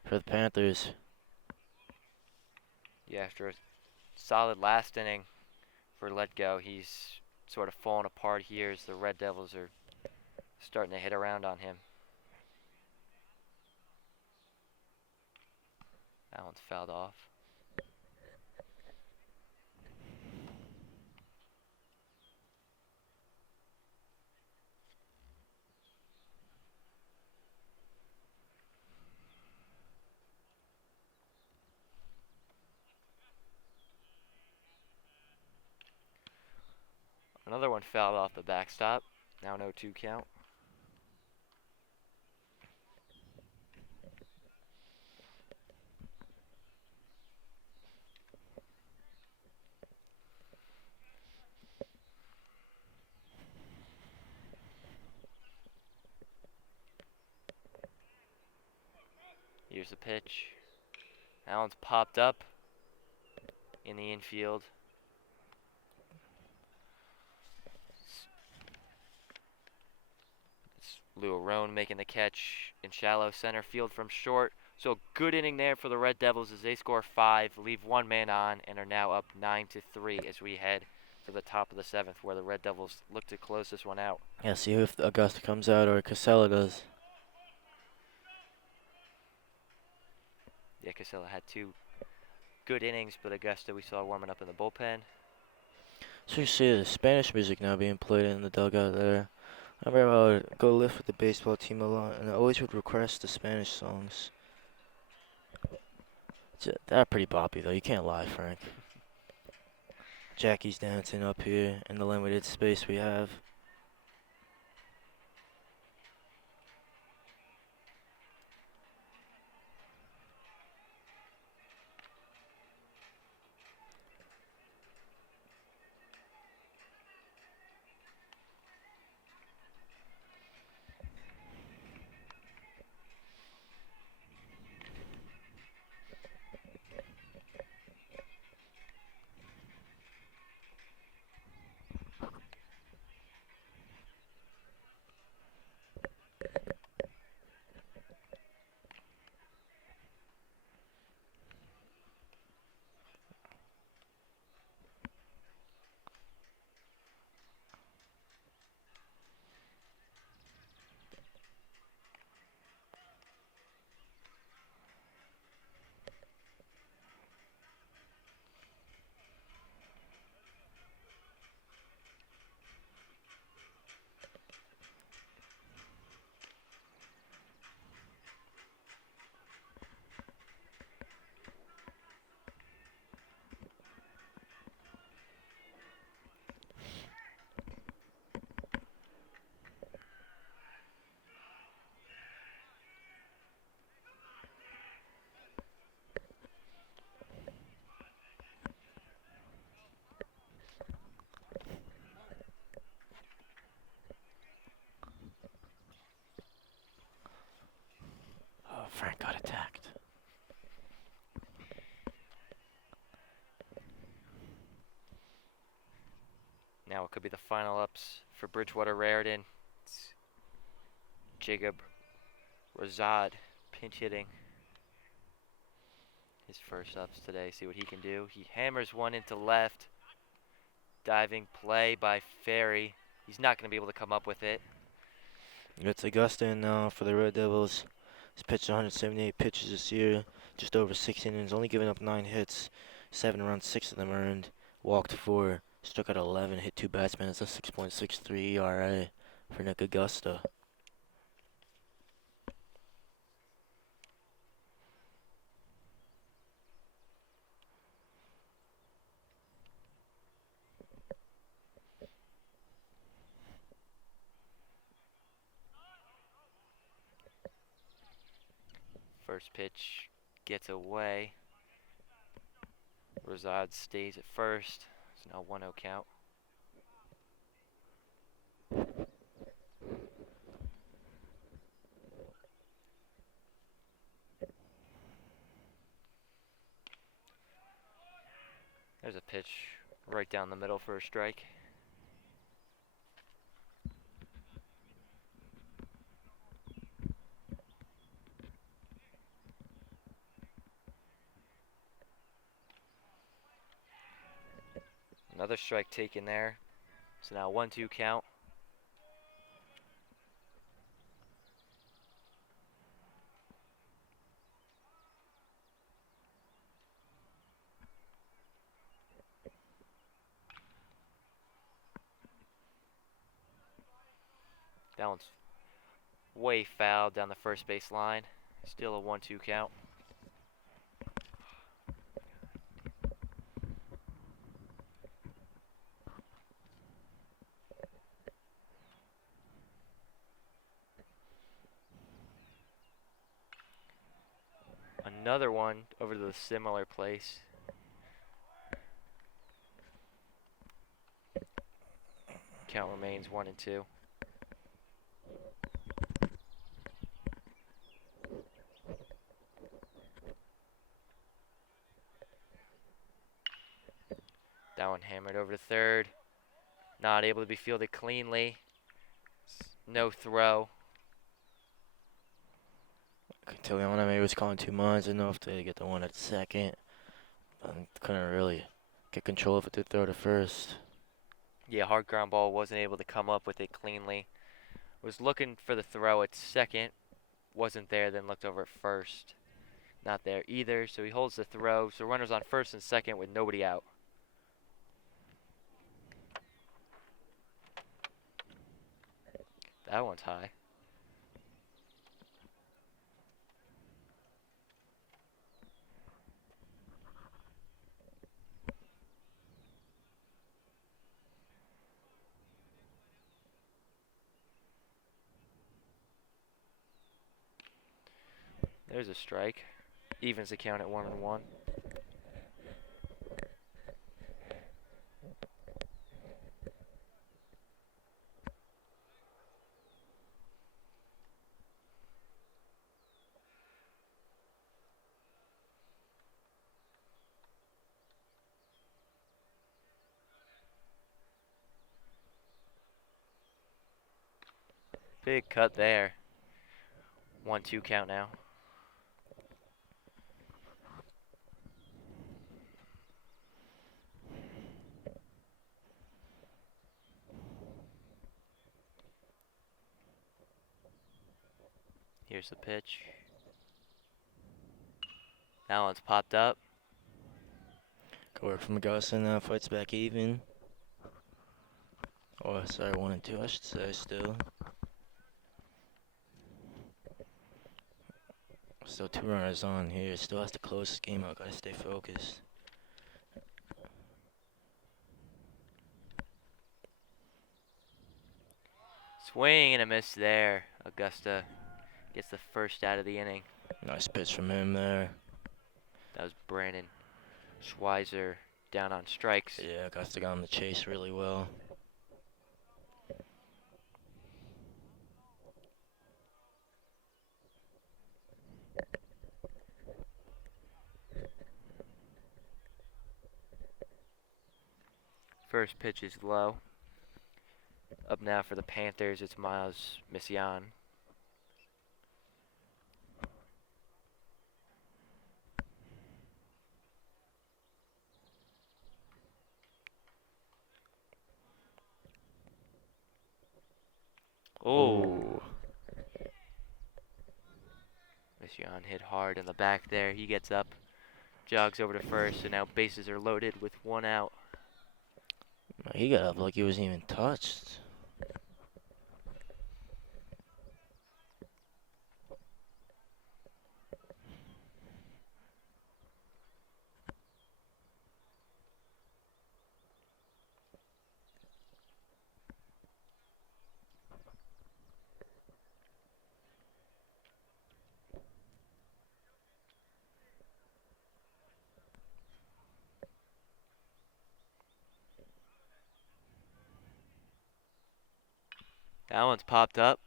for the Panthers. Yeah, after a solid last inning for Letgo, he's sort of fallen apart here as the Red Devils are starting to hit around on him. That one's fouled off. Another one fouled off the backstop. Now an 0-2 count. Here's the pitch. That one's popped up in the infield. It's Lou Arone making the catch in shallow center field from short. So good inning there for the Red Devils as they score 5, leave 1 man on, and are now up 9-3 as we head for the top of the 7th, where the Red Devils look to close this one out. Yeah, see if Augusta comes out or Casella does. Yeah, Casella had 2 good innings, but Augusta we saw warming up in the bullpen. So you see the Spanish music now being played in the dugout there. I remember I would go lift with the baseball team a lot, and I always would request the Spanish songs. They're pretty boppy though, you can't lie, Frank. Jackie's dancing up here in the limited space we have. Oh, Frank got attacked. Now it could be the final ups for Bridgewater Raritan. It's Jacob Razad pinch hitting his first ups today. See what he can do. He hammers one into left. Diving play by Ferry. He's not going to be able to come up with it. It's Augusta in now for the Red Devils. He's pitched 178 pitches this year, just over 6 innings, only giving up 9 hits, 7 runs, 6 of them earned, walked 4, struck out 11, hit 2 batsmen. It's a 6.63 ERA for Nick Augusta. First pitch gets away. Razad stays at first. It's now 1-0 count. There's a pitch right down the middle for a strike. Another strike taken there. So now 1-2 count. That one's way foul down the first base line. Still a 1-2 count. Another one over to the similar place. Count remains 1-2. That one hammered over to third. Not able to be fielded cleanly. No throw. Tiliana maybe was calling 2 minds. I didn't know if they get the one at second. But couldn't really get control of it to throw to first. Yeah, hard ground ball, wasn't able to come up with it cleanly. Was looking for the throw at second. Wasn't there, then looked over at first. Not there either, so he holds the throw. So runners on first and second with nobody out. That one's high. There's a strike. Evens the count at 1-1. Big cut there. 1-2 count now. Here's the pitch. That one's popped up. Good work from Augusta now, fights back even. Oh, sorry, 1-2, I should say, still. Still 2 runners on here. Still has to close this game out. Gotta stay focused. Swing and a miss there. Augusta gets the first out of the inning. Nice pitch from him there. That was Brandon Schweizer down on strikes. Yeah, Augusta got on the chase really well. First pitch is low. Up now for the Panthers, it's Miles Mission. Oh. Mission hit hard in the back there. He gets up, jogs over to first, and now bases are loaded with 1 out. He got up like he wasn't even touched. That one's popped up.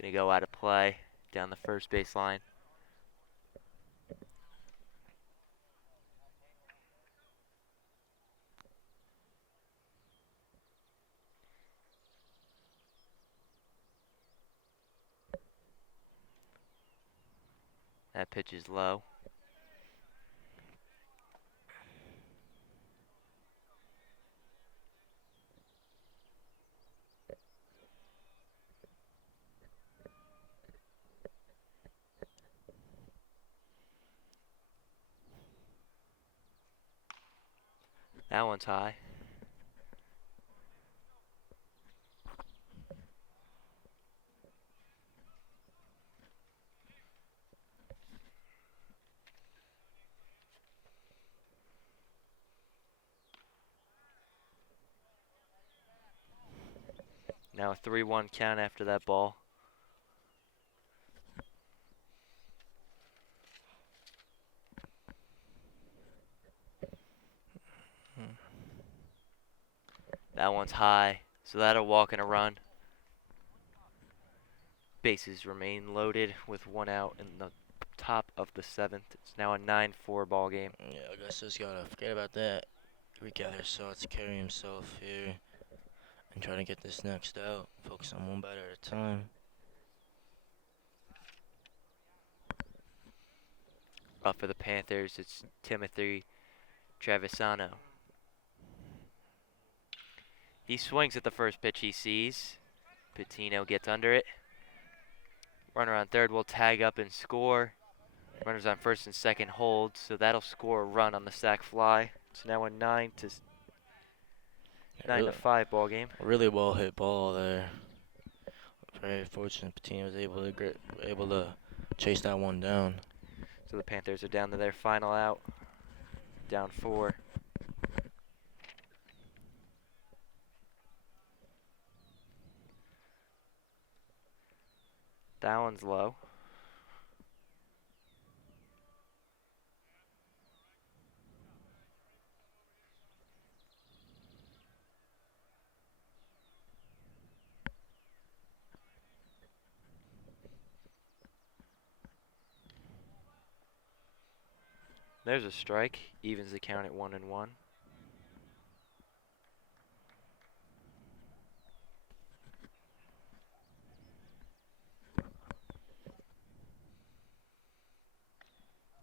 Gonna go out of play down the first base line. That pitch is low. That one's high. Now a 3-1 count after that ball. That one's high, so that'll walk and a run. Bases remain loaded with 1 out in the top of the 7th. It's now a 9-4 ball game. Yeah, Augusta's gotta forget about that. Regather his thoughts, carry himself here, and try to get this next out. Focus on 1 batter at a time. Up for the Panthers, it's Timothy Travisano. He swings at the first pitch he sees. Patino gets under it. Runner on third will tag up and score. Runners on first and second hold, so that'll score a run on the sac fly. It's now a 9 to 5 ball game. Really well hit ball there. Very fortunate Patino was able to chase that one down. So the Panthers are down to their final out. Down 4. That one's low. There's a strike. Evens the count at 1-1.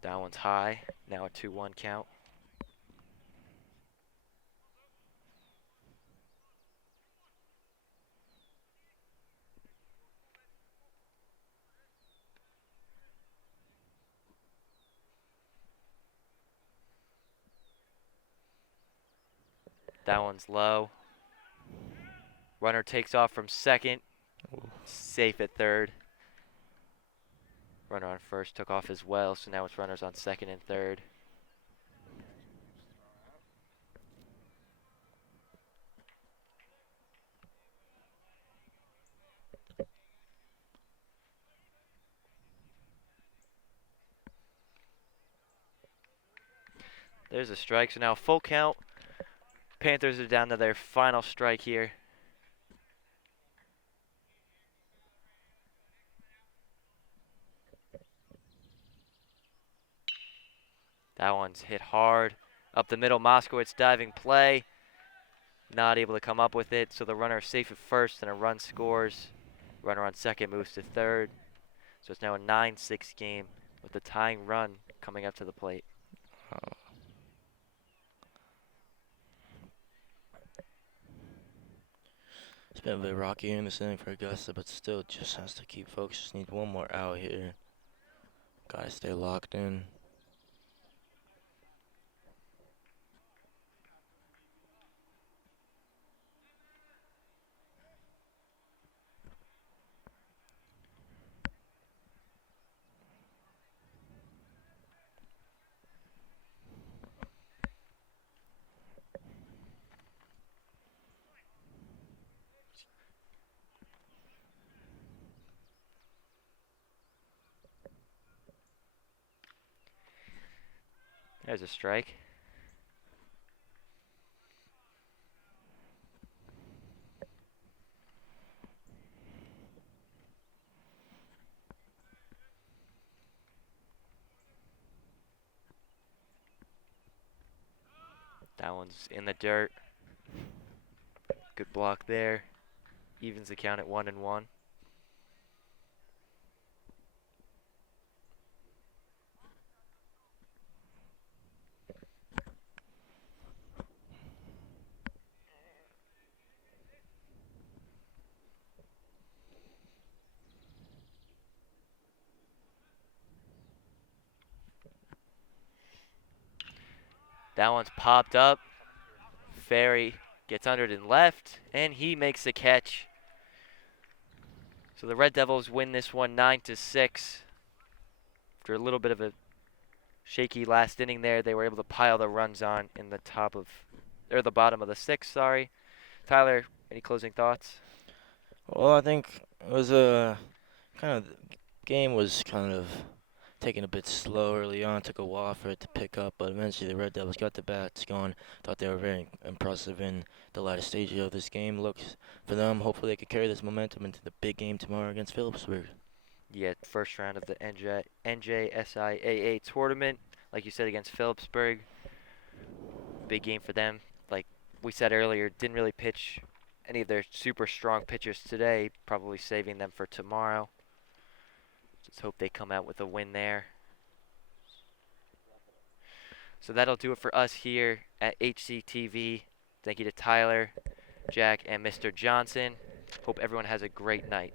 That one's high. Now a 2-1 count. That one's low. Runner takes off from second. Safe at third. Runner on first took off as well, so now it's runners on second and third. There's a strike, so now full count. Panthers are down to their final strike here. That one's hit hard. Up the middle, Moskowitz diving play. Not able to come up with it, so the runner is safe at first and a run scores. Runner on second moves to third. So it's now a 9-6 game with the tying run coming up to the plate. It's been a bit rocky here in this inning for Augusta, but still just has to keep focused. Just need one more out here. Gotta stay locked in. There's a strike. That one's in the dirt. Good block there. Evens the count at 1-1. That one's popped up. Ferry gets under it and left, and he makes the catch. So the Red Devils win this one 9-6. After a little bit of a shaky last inning there, they were able to pile the runs on in the the bottom of the sixth, sorry. Tyler, any closing thoughts? Well, I think it was a kind of game was kind of taking a bit slow early on. Took a while for it to pick up, but eventually the Red Devils got the bats going. Thought they were very impressive in the latter stages of this game. Looks for them. Hopefully they could carry this momentum into the big game tomorrow against Phillipsburg. Yeah, first round of the NJSIAA tournament. Like you said, against Phillipsburg. Big game for them. Like we said earlier, didn't really pitch any of their super strong pitchers today. Probably saving them for tomorrow. Just hope they come out with a win there. So that'll do it for us here at HCTV. Thank you to Tyler, Jack, and Mr. Johnson. Hope everyone has a great night.